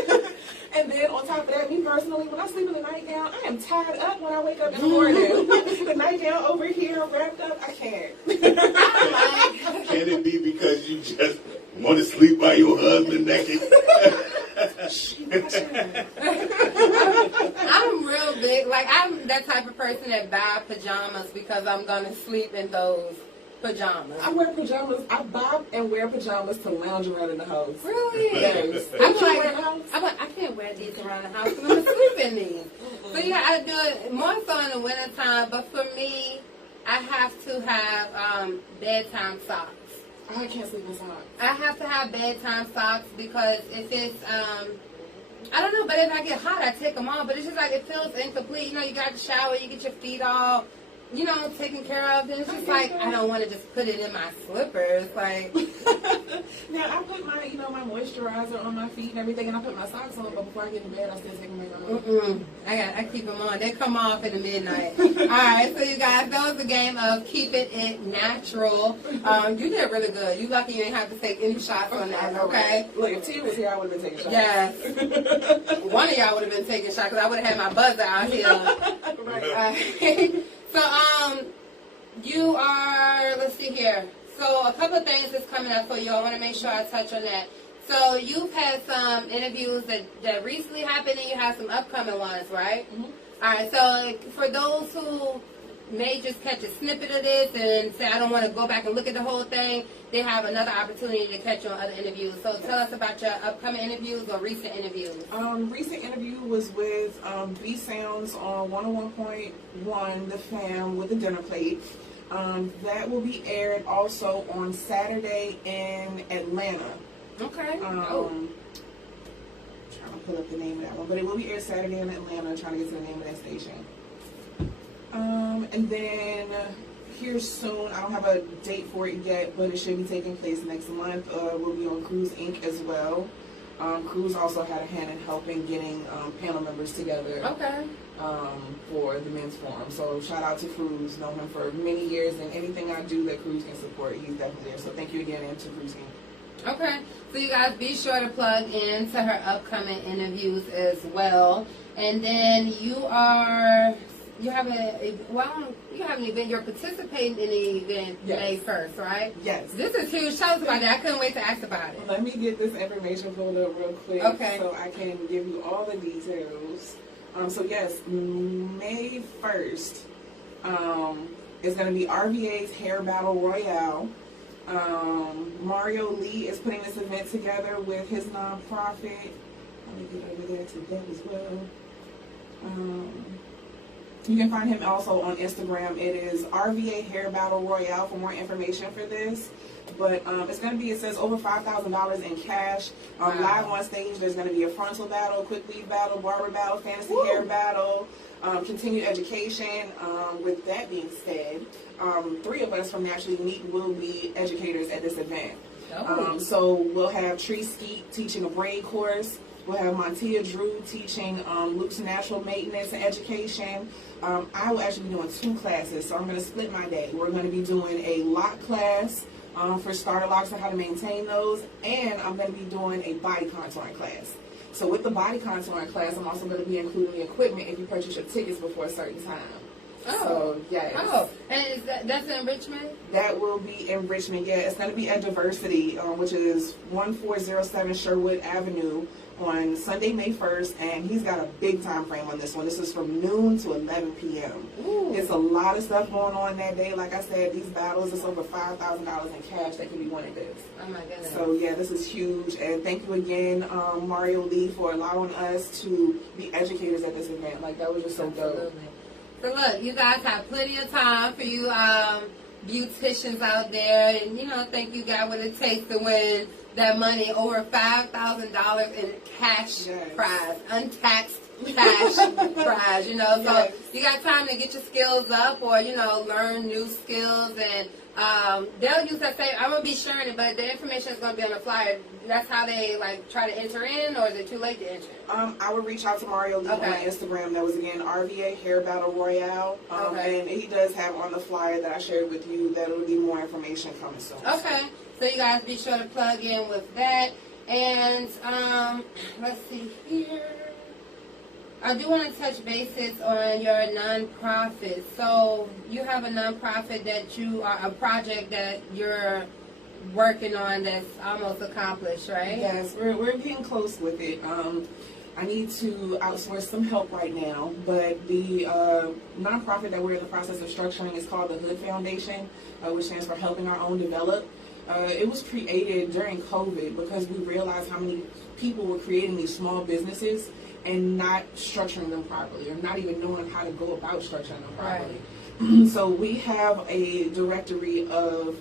And then on top of that, me personally, when I sleep in a nightgown, I am tied up when I wake up in the morning. The nightgown over here wrapped up, I can't. Can it be because you just want to sleep by your husband naked? I'm real big. Like, I'm that type of person that buy pajamas because I'm gonna sleep in those pajamas. I wear pajamas. I buy and wear pajamas to lounge around in the house. Really? Yes. I'm Don't you like, wear in the house? I'm like, I can't wear these around the house because I'm gonna sleep in these. So yeah, I do it more so in the wintertime. But for me, I have to have bedtime socks. I can't sleep in socks. I have to have bedtime socks because if it's I don't know, but if I get hot, I take them off. But it's just like it feels incomplete. You know, you got to shower, you get your feet all, you know, taken care of. Then it's just like I don't want to just put it in my slippers. Like now I put my, you know, my moisturizer on my feet and everything, and I put my socks on. But before I get in bed, I still take them back off. I keep them on. They come off in the midnight. All right, so you guys, that was the game of keeping it natural. You did really good. You lucky you didn't have to take any shots on that. Okay. Look, if T was here, I would have been taking shots. Yes. One of y'all would have been taking shots because I would have had my buzzer out here. Right. So, you are, let's see here. So, a couple of things is coming up for you. I want to make sure I touch on that. So, you've had some interviews that recently happened, and you have some upcoming ones, right? Mm-hmm. All right. So, for those who may just catch a snippet of this and say, I don't want to go back and look at the whole thing, they have another opportunity to catch you on other interviews. So, tell us about your upcoming interviews or recent interviews. Recent interview was with B Sounds on 101.1 The Fam with the Dinner Plate. That will be aired also on Saturday in Atlanta. Okay. Trying to pull up the name of that one, but it will be aired Saturday in Atlanta. Trying to get to the name of that station. And then here soon, I don't have a date for it yet, but it should be taking place next month. We'll be on Cruise Inc. as well. Cruise also had a hand in helping getting panel members together. Okay. For the men's forum. So shout out to Cruz. Know him for many years, and anything I do that Cruz can support, he's definitely there. So thank you again, and to Cruz Inc. Okay. So you guys be sure to plug in to her upcoming interviews as well. And then you have an event. You're participating in the event May 1st, right? Yes. This is huge. Tell us about that. I couldn't wait to ask about it. Let me get this information pulled up real quick, so I can give you all the details. So yes, May 1st is going to be RVA's Hair Battle Royale. Mario Lee is putting this event together with his nonprofit. Let me get over there to that as well. You can find him also on Instagram. It is RVA Hair Battle Royale for more information for this. But it's going to be, it says over $5,000 in cash. Live on stage, there's going to be a frontal battle, quick weave battle, barber battle, fantasy hair battle, continued education. With that being said, 3 of us from Naturally Unique will be educators at this event. So we'll have Tree Skeet teaching a braid course. We'll have Montia Drew teaching Luke's natural maintenance and education. I will actually be doing 2 classes, so I'm going to split my day. We're going to be doing a lock class for starter locks and how to maintain those, and I'm going to be doing a body contouring class. So with the body contouring class, I'm also going to be including the equipment if you purchase your tickets before a certain time. So, yes. And is that's in Richmond? That will be in Richmond, yeah. It's going to be at Diversity, which is 1407 Sherwood Avenue on Sunday, May 1st, and he's got a big time frame on this one. This is from noon to 11 p.m. Ooh. It's a lot of stuff going on that day. Like I said, these battles, it's over $5,000 in cash that can be won at this. Oh my goodness. So yeah, this is huge, and thank you again, Mario Lee, for allowing us to be educators at this event. Like, that was just so dope. So look, you guys have plenty of time for you beauticians out there, and think you got what it takes to win that money, over $5,000 in cash prize, untaxed cash prize. So you got time to get your skills up, or learn new skills, and they'll use that same. I'm gonna be sharing it, but the information is gonna be on the flyer. That's how they try to enter in, or is it too late to enter? I would reach out to Mario Lee on Instagram. That was again RVA Hair Battle Royale, and he does have on the flyer that I shared with you that will be more information coming soon. Okay, so you guys be sure to plug in with that. And let's see here. I do want to touch bases on your nonprofit. So you have a nonprofit that you are a project that you're working on that's almost accomplished, right? Yes, we're getting close with it. I need to outsource some help right now, but the nonprofit that we're in the process of structuring is called the Hood Foundation, which stands for Helping Our Own Develop. It was created during COVID because we realized how many people were creating these small businesses and not structuring them properly, or not even knowing how to go about structuring them properly. Right. So we have a directory of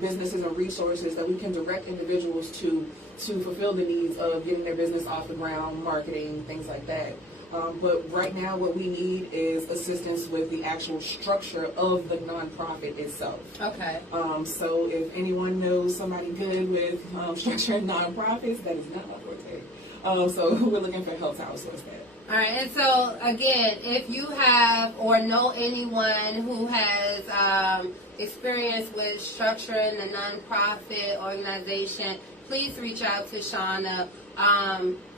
businesses and resources that we can direct individuals to fulfill the needs of getting their business off the ground, marketing, things like that. But right now what we need is assistance with the actual structure of the nonprofit itself. Okay. So if anyone knows somebody good with structuring nonprofits, that is not my forte. So we're looking for help to outsource that. All right, and so again, if you have or know anyone who has experience with structuring a nonprofit organization, please reach out to Shawna.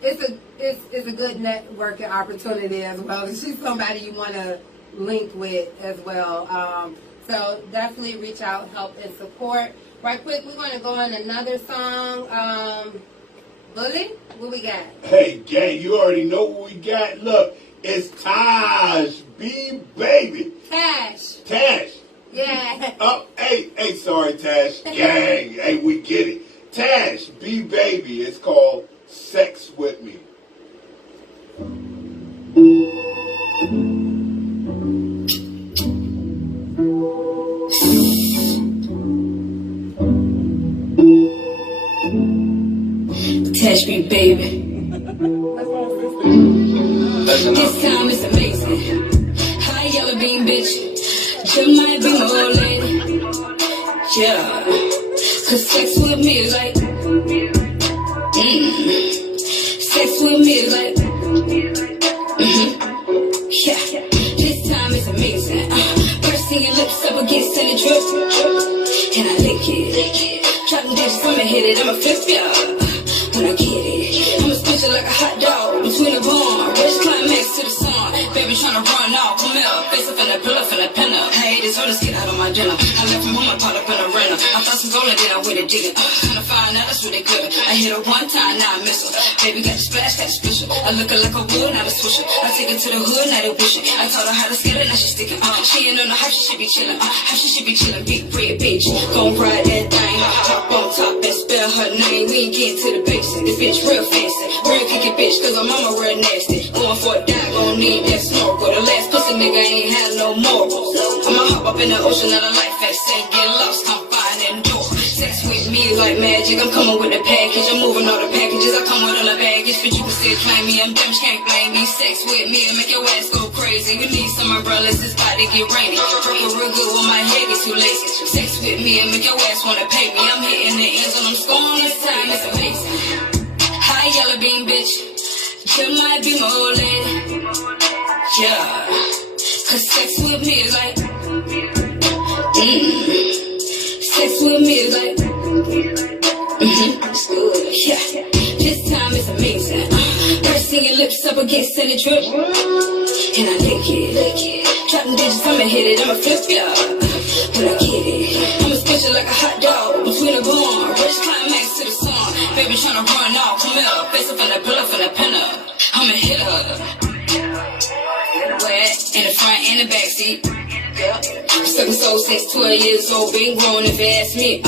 It's a good networking opportunity as well. She's somebody you want to link with as well. So definitely reach out, help, and support. Right quick, we're going to go on another song. Bully, what we got? Hey, gang, you already know what we got. Look, it's Taj B Baby. Tash. Yeah. Oh, hey, sorry, Tash. Gang, hey, we get it. Tash B Baby. It's called Sex With Me. Touch me, baby. This time it's amazing. Hi, yellow bean, bitch. You might be my old lady. Yeah. Cause sex with me is like, sex with me is like, yeah. This time it's amazing. Pursing your lips up against any drip. And I lick it. Dropping digits, I'ma hit it, I'ma flip ya. When I get it, I'ma switch it like a hot dog between the bone. Rich climax to the song. Baby tryna run off, come here. Face up in the pull up in the pen up. I hate this, all this get out of my dinner. I left from home, I caught up in a rental. I thought some gold and then I went and dig it. Tryna find out that's really good. I hit her one time, now I miss her. Baby got the splash, got the swisher. I look her like a wood, now the swisher. I take her to the hood, now they wish it. I taught her how to scale it, now she sticking. She ain't on the hype, she should be chillin'. How she should be chillin', big red bitch. Gon' ride that thing, top on top and spell her name. We ain't getting to the basics. The bitch real fancy, real kicky bitch, cause her mama real nasty. Going for a dive, gon' need that snorkel. The last pussy nigga ain't had no morals. I'ma hop up in the ocean of the life fast and get lost, come find and door. Sex with me like magic, I'm coming with the package. I'm moving all the packages, I come with all the baggage. But you can still claim me, I'm damn, can't blame me. Sex with me to make your ass go crazy. You need some umbrellas, it's about to get rainy. Working real good when my head gets too lazy. Sex with me and make your ass wanna pay me. I'm hitting the ends and I'm scoring this time, it's amazing. Hi, yellow bean, bitch. You might be my old lady. Yeah. Cause sex with me is like, sex with me is like, yeah. This time it's amazing. Pursing your lips up against any drip. And I lick it. Dropping digits, I'ma hit it, I'ma flip ya. When I get it, I'ma switch it like a hot dog between the bone. Rich climax to the song. Baby tryna run off, come here. Face up in the pull up in the pen up. I'ma hit her. Wet in the front and the back seat. Sucking soul since 12 years old, been grown if you ask me.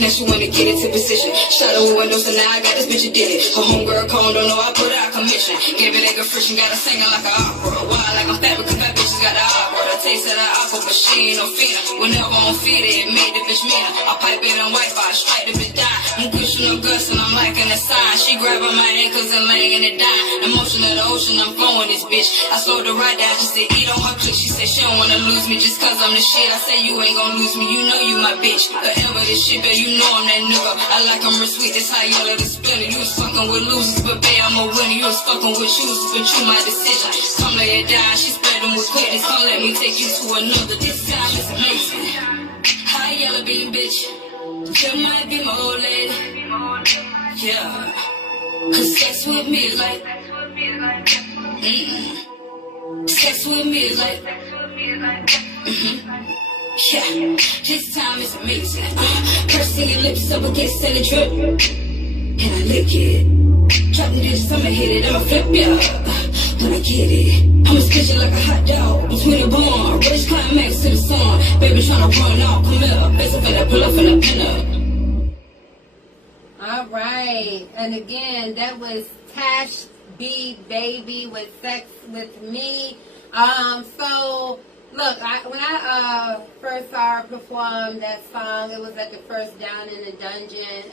Now she wanna get into position. Shot her with windows, so now I got this bitch addicted. Her homegirl called, don't know I put her out commission. Gave it like a friction, got her singing like an opera. Wild like I'm fat because that bitch got the opera. taste of that aqua, but she ain't no feeder. Whenever I'm feed it made the bitch meaner. I pipe it and wipe out, strike the bitch die. I'm pushing no guts and I'm liking the sign. She grabbing my ankles and laying it down. The motion of the ocean, I'm flowing this bitch. I slowed her right down just to eat on her clip. She said she don't wanna lose me just cause I'm the shit. I say you ain't gonna lose me, you know you my bitch. Forever this shit, but you know I'm that nigga. I like them real sweet, that's how you let it splinter. You was fucking with losers, but babe, I'm a winner. You was fucking with choosers, but you my decision. Come lay it down, she spread them with quickness. Come let me take you to another. This time is amazing. Hi, yellow bean bitch. You might be my old lady. Yeah. Cause sex with me is like, sex with me is like, yeah, this time is amazing. Pursing your lips up against the drip, and I lick it. Dropping this, I'ma hit it, I'ma flip ya. When I get it, I'ma spit you like a hot dog between the bone. Rich climax to the song. Baby tryna run off, come here. Basic for that pull up and pin up. All right, and again, that was Tash B Baby with Sex With Me. So look, when I first saw her perform that song, it was at the first Down in the Dungeon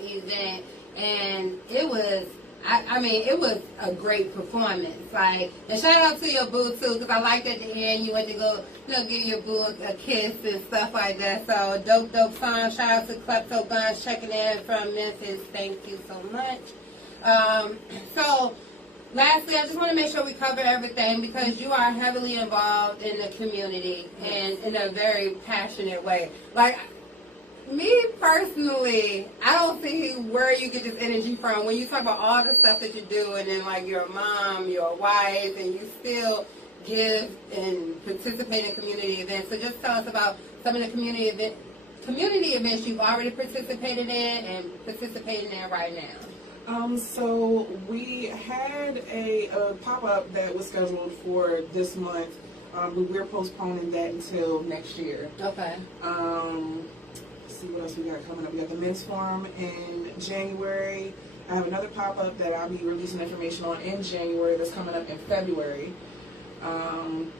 event, and it was, I mean, it was a great performance. Like, and shout out to your boo too, because I liked at the end you went to go, you know, give your boo a kiss and stuff like that. So dope song. Shout out to Klepto Guns checking in from Memphis. Thank you so much. So lastly, I just want to make sure we cover everything because you are heavily involved in the community and in a very passionate way. Like, me personally, I don't see where you get this energy from when you talk about all the stuff that you do and then like your mom, your wife, and you still give and participate in community events. So just tell us about some of the community events you've already participated in and participating in right now. So we had a pop-up that was scheduled for this month, but we're postponing that until next year. Okay. See what else we got coming up. We got the men's forum in January. I have another pop-up that I'll be releasing information on in January that's coming up in February. I'm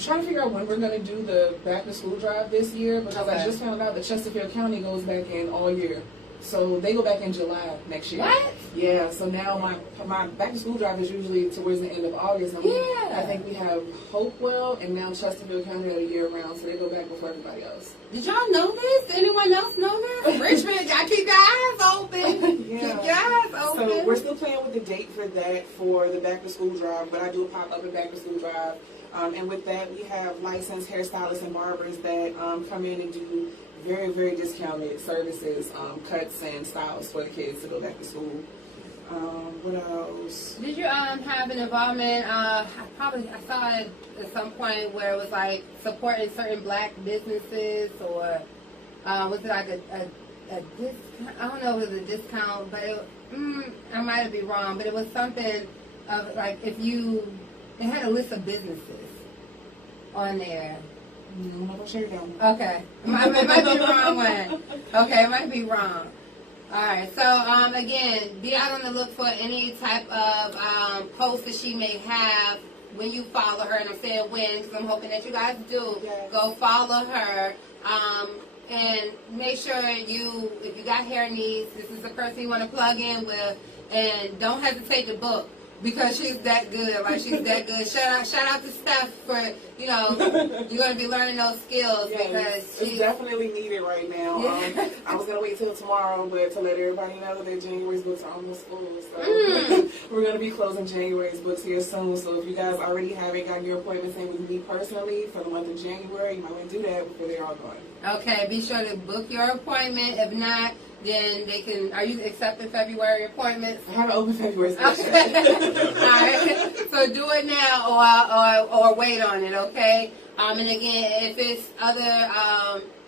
trying to figure out when we're going to do the back to school drive this year because I just found out that Chesterfield County goes back in all year. So they go back in July next year. What? Yeah, so now my back to school drive is usually towards the end of August. I think we have Hopewell and now Chesterfield County are year round, so they go back before everybody else. Did y'all know this? Did anyone else know this? Richmond, y'all keep your eyes open. Yeah. Keep your eyes open. So we're still playing with the date for that for the back to school drive, but I do a pop-up at back to school drive. And with that, we have licensed hairstylists and barbers that come in and do very, very discounted services, cuts and styles for the kids to go back to school. What else? Did you have an involvement? I saw it at some point where it was like supporting certain black businesses, or was it like a discount? I don't know if it was a discount, but I might be wrong. But it was something of like it had a list of businesses on there. I'm not gonna share that one. Okay. It might be the wrong one. Okay, it might be wrong. Alright, so again, be out on the look for any type of post that she may have when you follow her. And I'm saying when, because I'm hoping that you guys do. Yes. Go follow her. And make sure if you got hair needs, this is the person you want to plug in with. And don't hesitate to book. Because she's that good, like she's that good. Shout out to Steph for, you know, you're going to be learning those skills because it's definitely needed right now. Yeah. I was going to wait till tomorrow, but to let everybody know that January's books are almost full. So we're going to be closing January's books here soon. So if you guys already haven't gotten your appointments in with me personally for the month of January, you might want to do that before they're all gone. Okay, be sure to book your appointment. If not, then they can. Are you accepting February appointments? I have an open February special. All right. So do it now or wait on it, okay? And again, if it's other,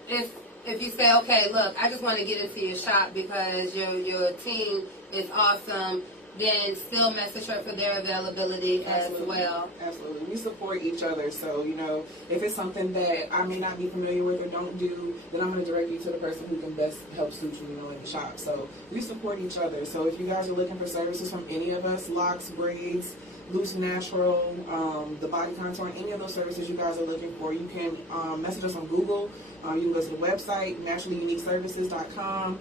if you say, okay, look, I just want to get into your shop because your team is awesome, then still message her for their availability as well. Absolutely. We support each other. So, you know, if it's something that I may not be familiar with or don't do, then I'm going to direct you to the person who can best help suit you, you know, in the shop. So we support each other. So if you guys are looking for services from any of us, locks, braids, Loose Natural, the Body Contour, any of those services you guys are looking for, you can message us on Google. You can go to the website, naturallyuniqueservices.com,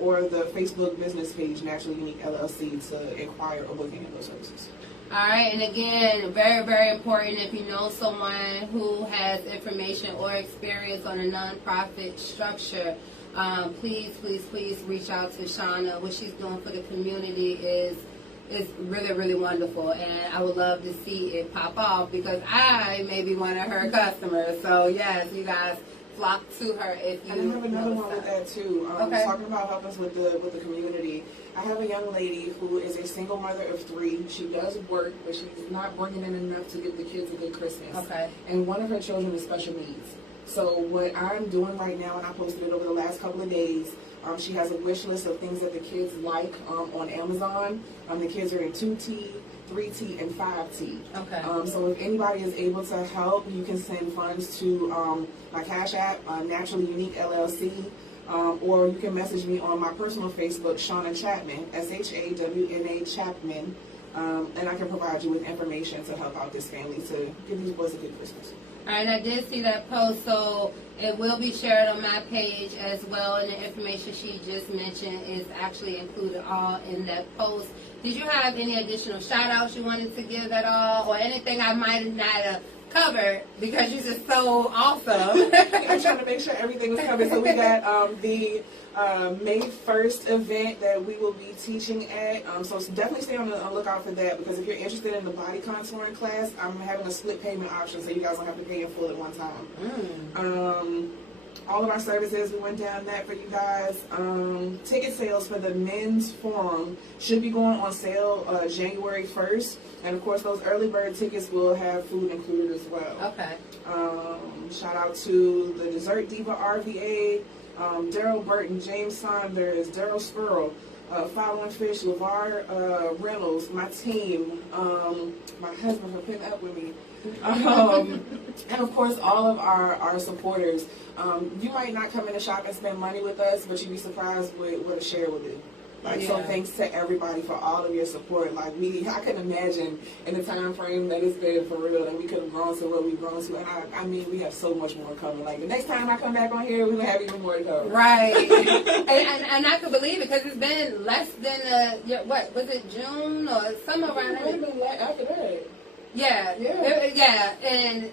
or the Facebook business page, Naturally Unique LLC, to inquire or book any of those services. All right, and again, very, very important, if you know someone who has information or experience on a nonprofit structure, please, please, please reach out to Shawna. What she's doing for the community is really, really wonderful, and I would love to see it pop off because I may be one of her customers. So yes, you guys flock to her if you. And I have another know one with that too. Okay. Talking about helping us with the community. I have a young lady who is a single mother of 3. She does work, but she's not bringing in enough to give the kids a good Christmas. Okay. And one of her children is special needs. So what I'm doing right now, and I posted it over the last couple of days, she has a wish list of things that the kids like on Amazon. The kids are in 2T, 3T, and 5T. Okay. So if anybody is able to help, you can send funds to my Cash App, Naturally Unique LLC, or you can message me on my personal Facebook, Shawna Chapman, SHAWNA Chapman, and I can provide you with information to help out this family to give these boys a good Christmas. All right, I did see that post, so it will be shared on my page as well, and the information she just mentioned is actually included all in that post. Did you have any additional shout-outs you wanted to give at all, or anything I might not have covered because you're just so awesome? I'm trying to make sure everything was covered. So we got the May 1st event that we will be teaching at. So definitely stay on the lookout for that, because if you're interested in the body contouring class, I'm having a split payment option so you guys don't have to pay in full at one time. All of our services, we went down that for you guys. Ticket sales for the men's forum should be going on sale January 1st. And of course, those early bird tickets will have food included as well. Okay. Shout out to the Dessert Diva RVA, Daryl Burton, James Saunders, Daryl Spurl, Following Fish, LeVar Reynolds, my team, my husband for putting up with me. And of course, all of our supporters. You might not come in the shop and spend money with us, but you'd be surprised with what a share will do. So thanks to everybody for all of your support. I couldn't imagine in the time frame that it's been for real, and we could have grown to what we've grown to. And I mean, we have so much more coming. The next time I come back on here, we're gonna have even more to cover. Right. and I could believe it because it's been less than what was it, June or somewhere around there? It would have been after that. Yeah, and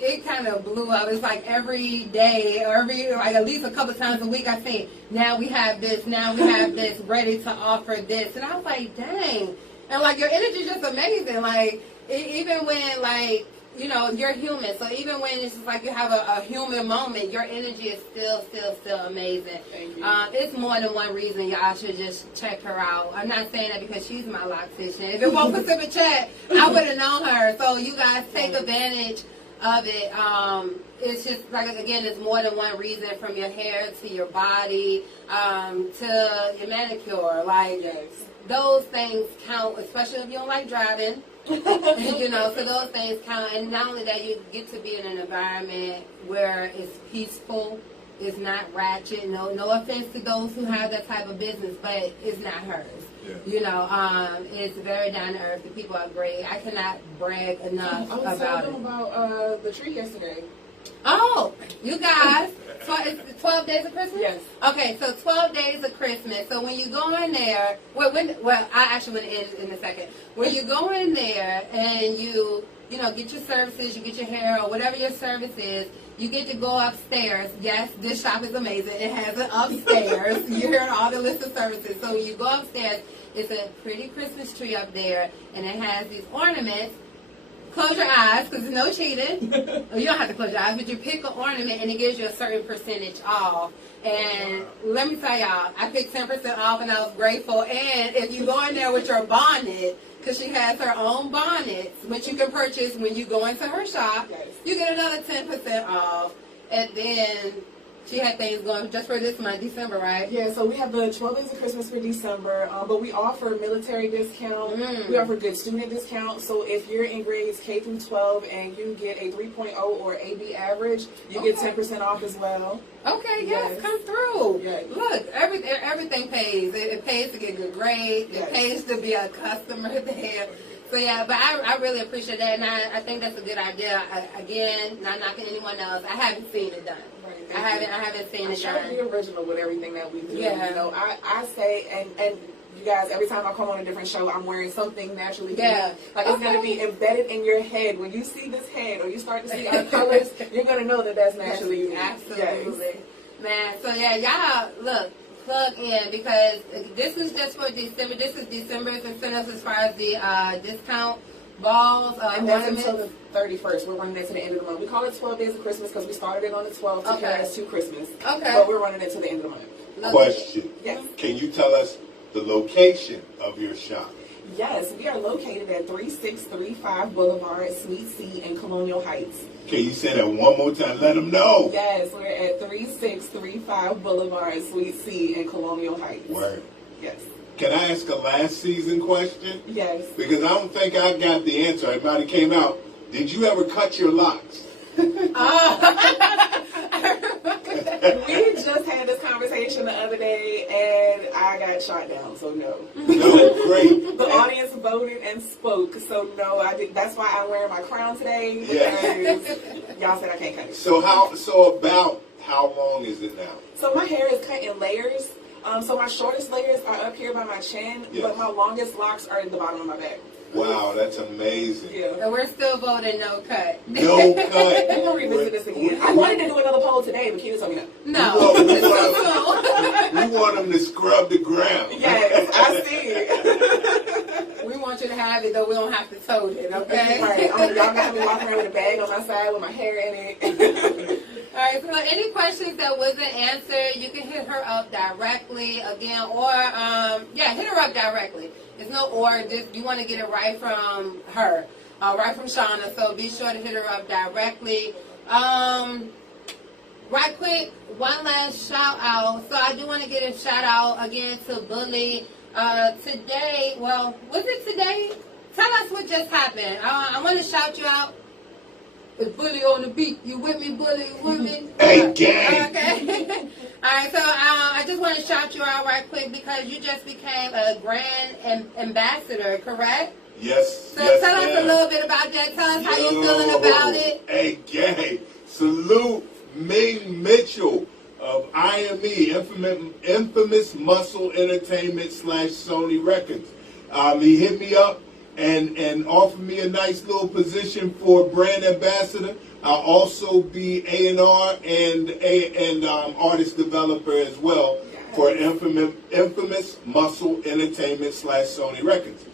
it kind of blew up. It's like every day, or at least a couple times a week, I think, now we have this, ready to offer this. And I was like, dang. And your energy is just amazing. Even when, you're human. So even when it's just you have a human moment, your energy is still amazing. Thank you. It's more than one reason y'all should just check her out. I'm not saying that because she's my loctician. If it wasn't for Pacific Chat, I would have known her. So you guys take advantage of it. It's just again, it's more than one reason, from your hair to your body, to your manicure. Those things count, especially if you don't like driving. So those things count. And not only that, you get to be in an environment where it's peaceful, it's not ratchet. No offense to those who have that type of business, but it's not hers. Yeah. It's very down to earth. The people are great. I cannot brag enough about it. About the tree yesterday. Oh, you guys, it's 12 days of Christmas? Yes. Okay, so 12 days of Christmas. So when you go in there, I actually went in a second. When you go in there and you get your services, you get your hair or whatever your service is, you get to go upstairs. Yes, this shop is amazing. It has an upstairs. You hear all the list of services. So when you go upstairs, it's a pretty Christmas tree up there, and it has these ornaments. Close your eyes, because there's no cheating. You don't have to close your eyes, but you pick an ornament, and it gives you a certain percentage off. And let me tell y'all, I picked 10% off, and I was grateful. And if you go in there with your bonnet, because she has her own bonnets, which you can purchase when you go into her shop, you get another 10% off. And then she had things going just for this month, December, right? Yeah, so we have the 12 Days of Christmas for December, but we offer military discount. We offer good student discount. So if you're in grades K through 12 and you get a 3.0 or AB average, you get 10% off as well. Okay, yes, come through. Yes. Look, everything pays. It pays to get good grades. It pays to be a customer there. So yeah, but I really appreciate that, and I think that's a good idea. Again, not knocking anyone else. I haven't seen it done. Right, I haven't seen it try to done. be original with everything that we do. Yeah. You know, I say, and you guys, every time I come on a different show, I'm wearing something naturally unique. Like it's going to be embedded in your head. When you see this head or you start to see our colors, you're going to know that that's naturally unique. Absolutely. Yes. Man, so yeah, y'all, look, plug in, because this is just for December. This is December's incentives as far as the discount balls. And that's until the 31st. We're running it to the end of the month. We call it 12 Days of Christmas because we started it on the 12th to carry us to Christmas. Okay. But we're running it to the end of the month. Question. Yes. Can you tell us the location of your shop? Yes, we are located at 3635 Boulevard, Suite C in Colonial Heights. Can you say that one more time? Let them know. Yes, we're at 3635 Boulevard, Suite C in Colonial Heights. Word. Yes. Can I ask a last season question? Yes. Because I don't think I got the answer. It might have came out. Did you ever cut your locks? We just had this conversation the other day, and I got shot down, so no. No, great. The audience voted and spoke, so no, I did. That's why I'm wearing my crown today, Yeah. because y'all said I can't cut it. So about how long is it now? So my hair is cut in layers. So my shortest layers are up here by my chin, Yes. but my longest locks are at the bottom of my back. Wow, that's amazing. Yeah. So we're still voting no cut. No cut. We're going to revisit this again. I wanted to do another poll today, but Keita told me no. No. We want them to scrub the ground. Yes, I see. We want you to have it, though we don't have to tote it, okay? Right. Y'all got to have me walking around with a bag on my side with my hair in it. All right, so any questions that wasn't answered, you can hit her up directly again, or hit her up directly. There's no or, just you want to get it right from her, right from Shawna. So be sure to hit her up directly. Right quick, one last shout out. So I do want to get a shout out again to Bully. Today, well, was it today? Tell us what just happened. I want to shout you out. It's Bully on the beat. You with me, Bully? You with me? Hey, gang. Okay. All right, so I just want to shout you out right quick because you just became a brand ambassador, correct? Yes. So yes, tell us ma'am. a little bit about that. Tell us how you're feeling about it. Hey, gang. Salute Ming Mitchell of IME, Infamous Muscle Entertainment / Sony Records. He hit me up and offered me a nice little position for brand ambassador. I'll also be A&R and artist developer as well for Infamous Muscle Entertainment / Sony Records.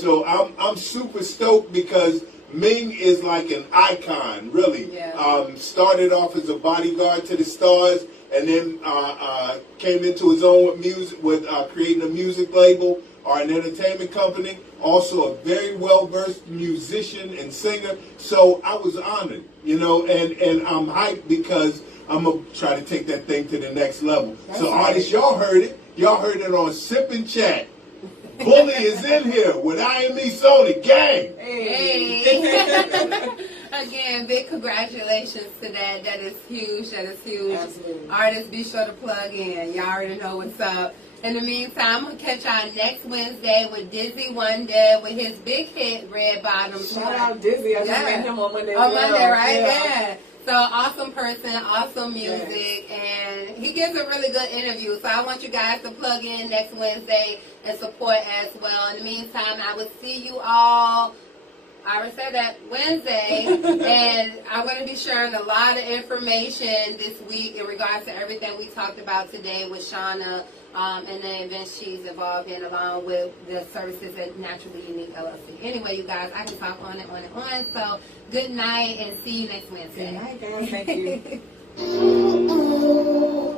So I'm super stoked because Ming is like an icon, really. Yeah. Started off as a bodyguard to the stars, and then came into his own with music, with creating a music label or an entertainment company. Also a very well-versed musician and singer. So I was honored, and I'm hyped because I'm going to try to take that thing to the next level. So artists, y'all heard it. Y'all heard it on Sip and Chat. Bully is in here with IME Sony gang. Hey. Again, big congratulations to that. That is huge. Absolutely. Artists, be sure to plug in. Y'all already know what's up. In the meantime, I'm going to catch y'all next Wednesday with Dizzy Wonder with his big hit, Red Bottoms. Shout out Dizzy. I just met him on Monday. On Monday, right? Yeah. So awesome person, awesome music, and he gives a really good interview. So I want you guys to plug in next Wednesday and support as well. In the meantime, I will see you all. I already said that Wednesday, and I'm going to be sharing a lot of information this week in regards to everything we talked about today with Shawna and the events she's involved in, along with the services at Naturally Unique LLC. Anyway, you guys, I can talk on and on and on. So good night, and see you next Wednesday. Good night, guys. Thank you.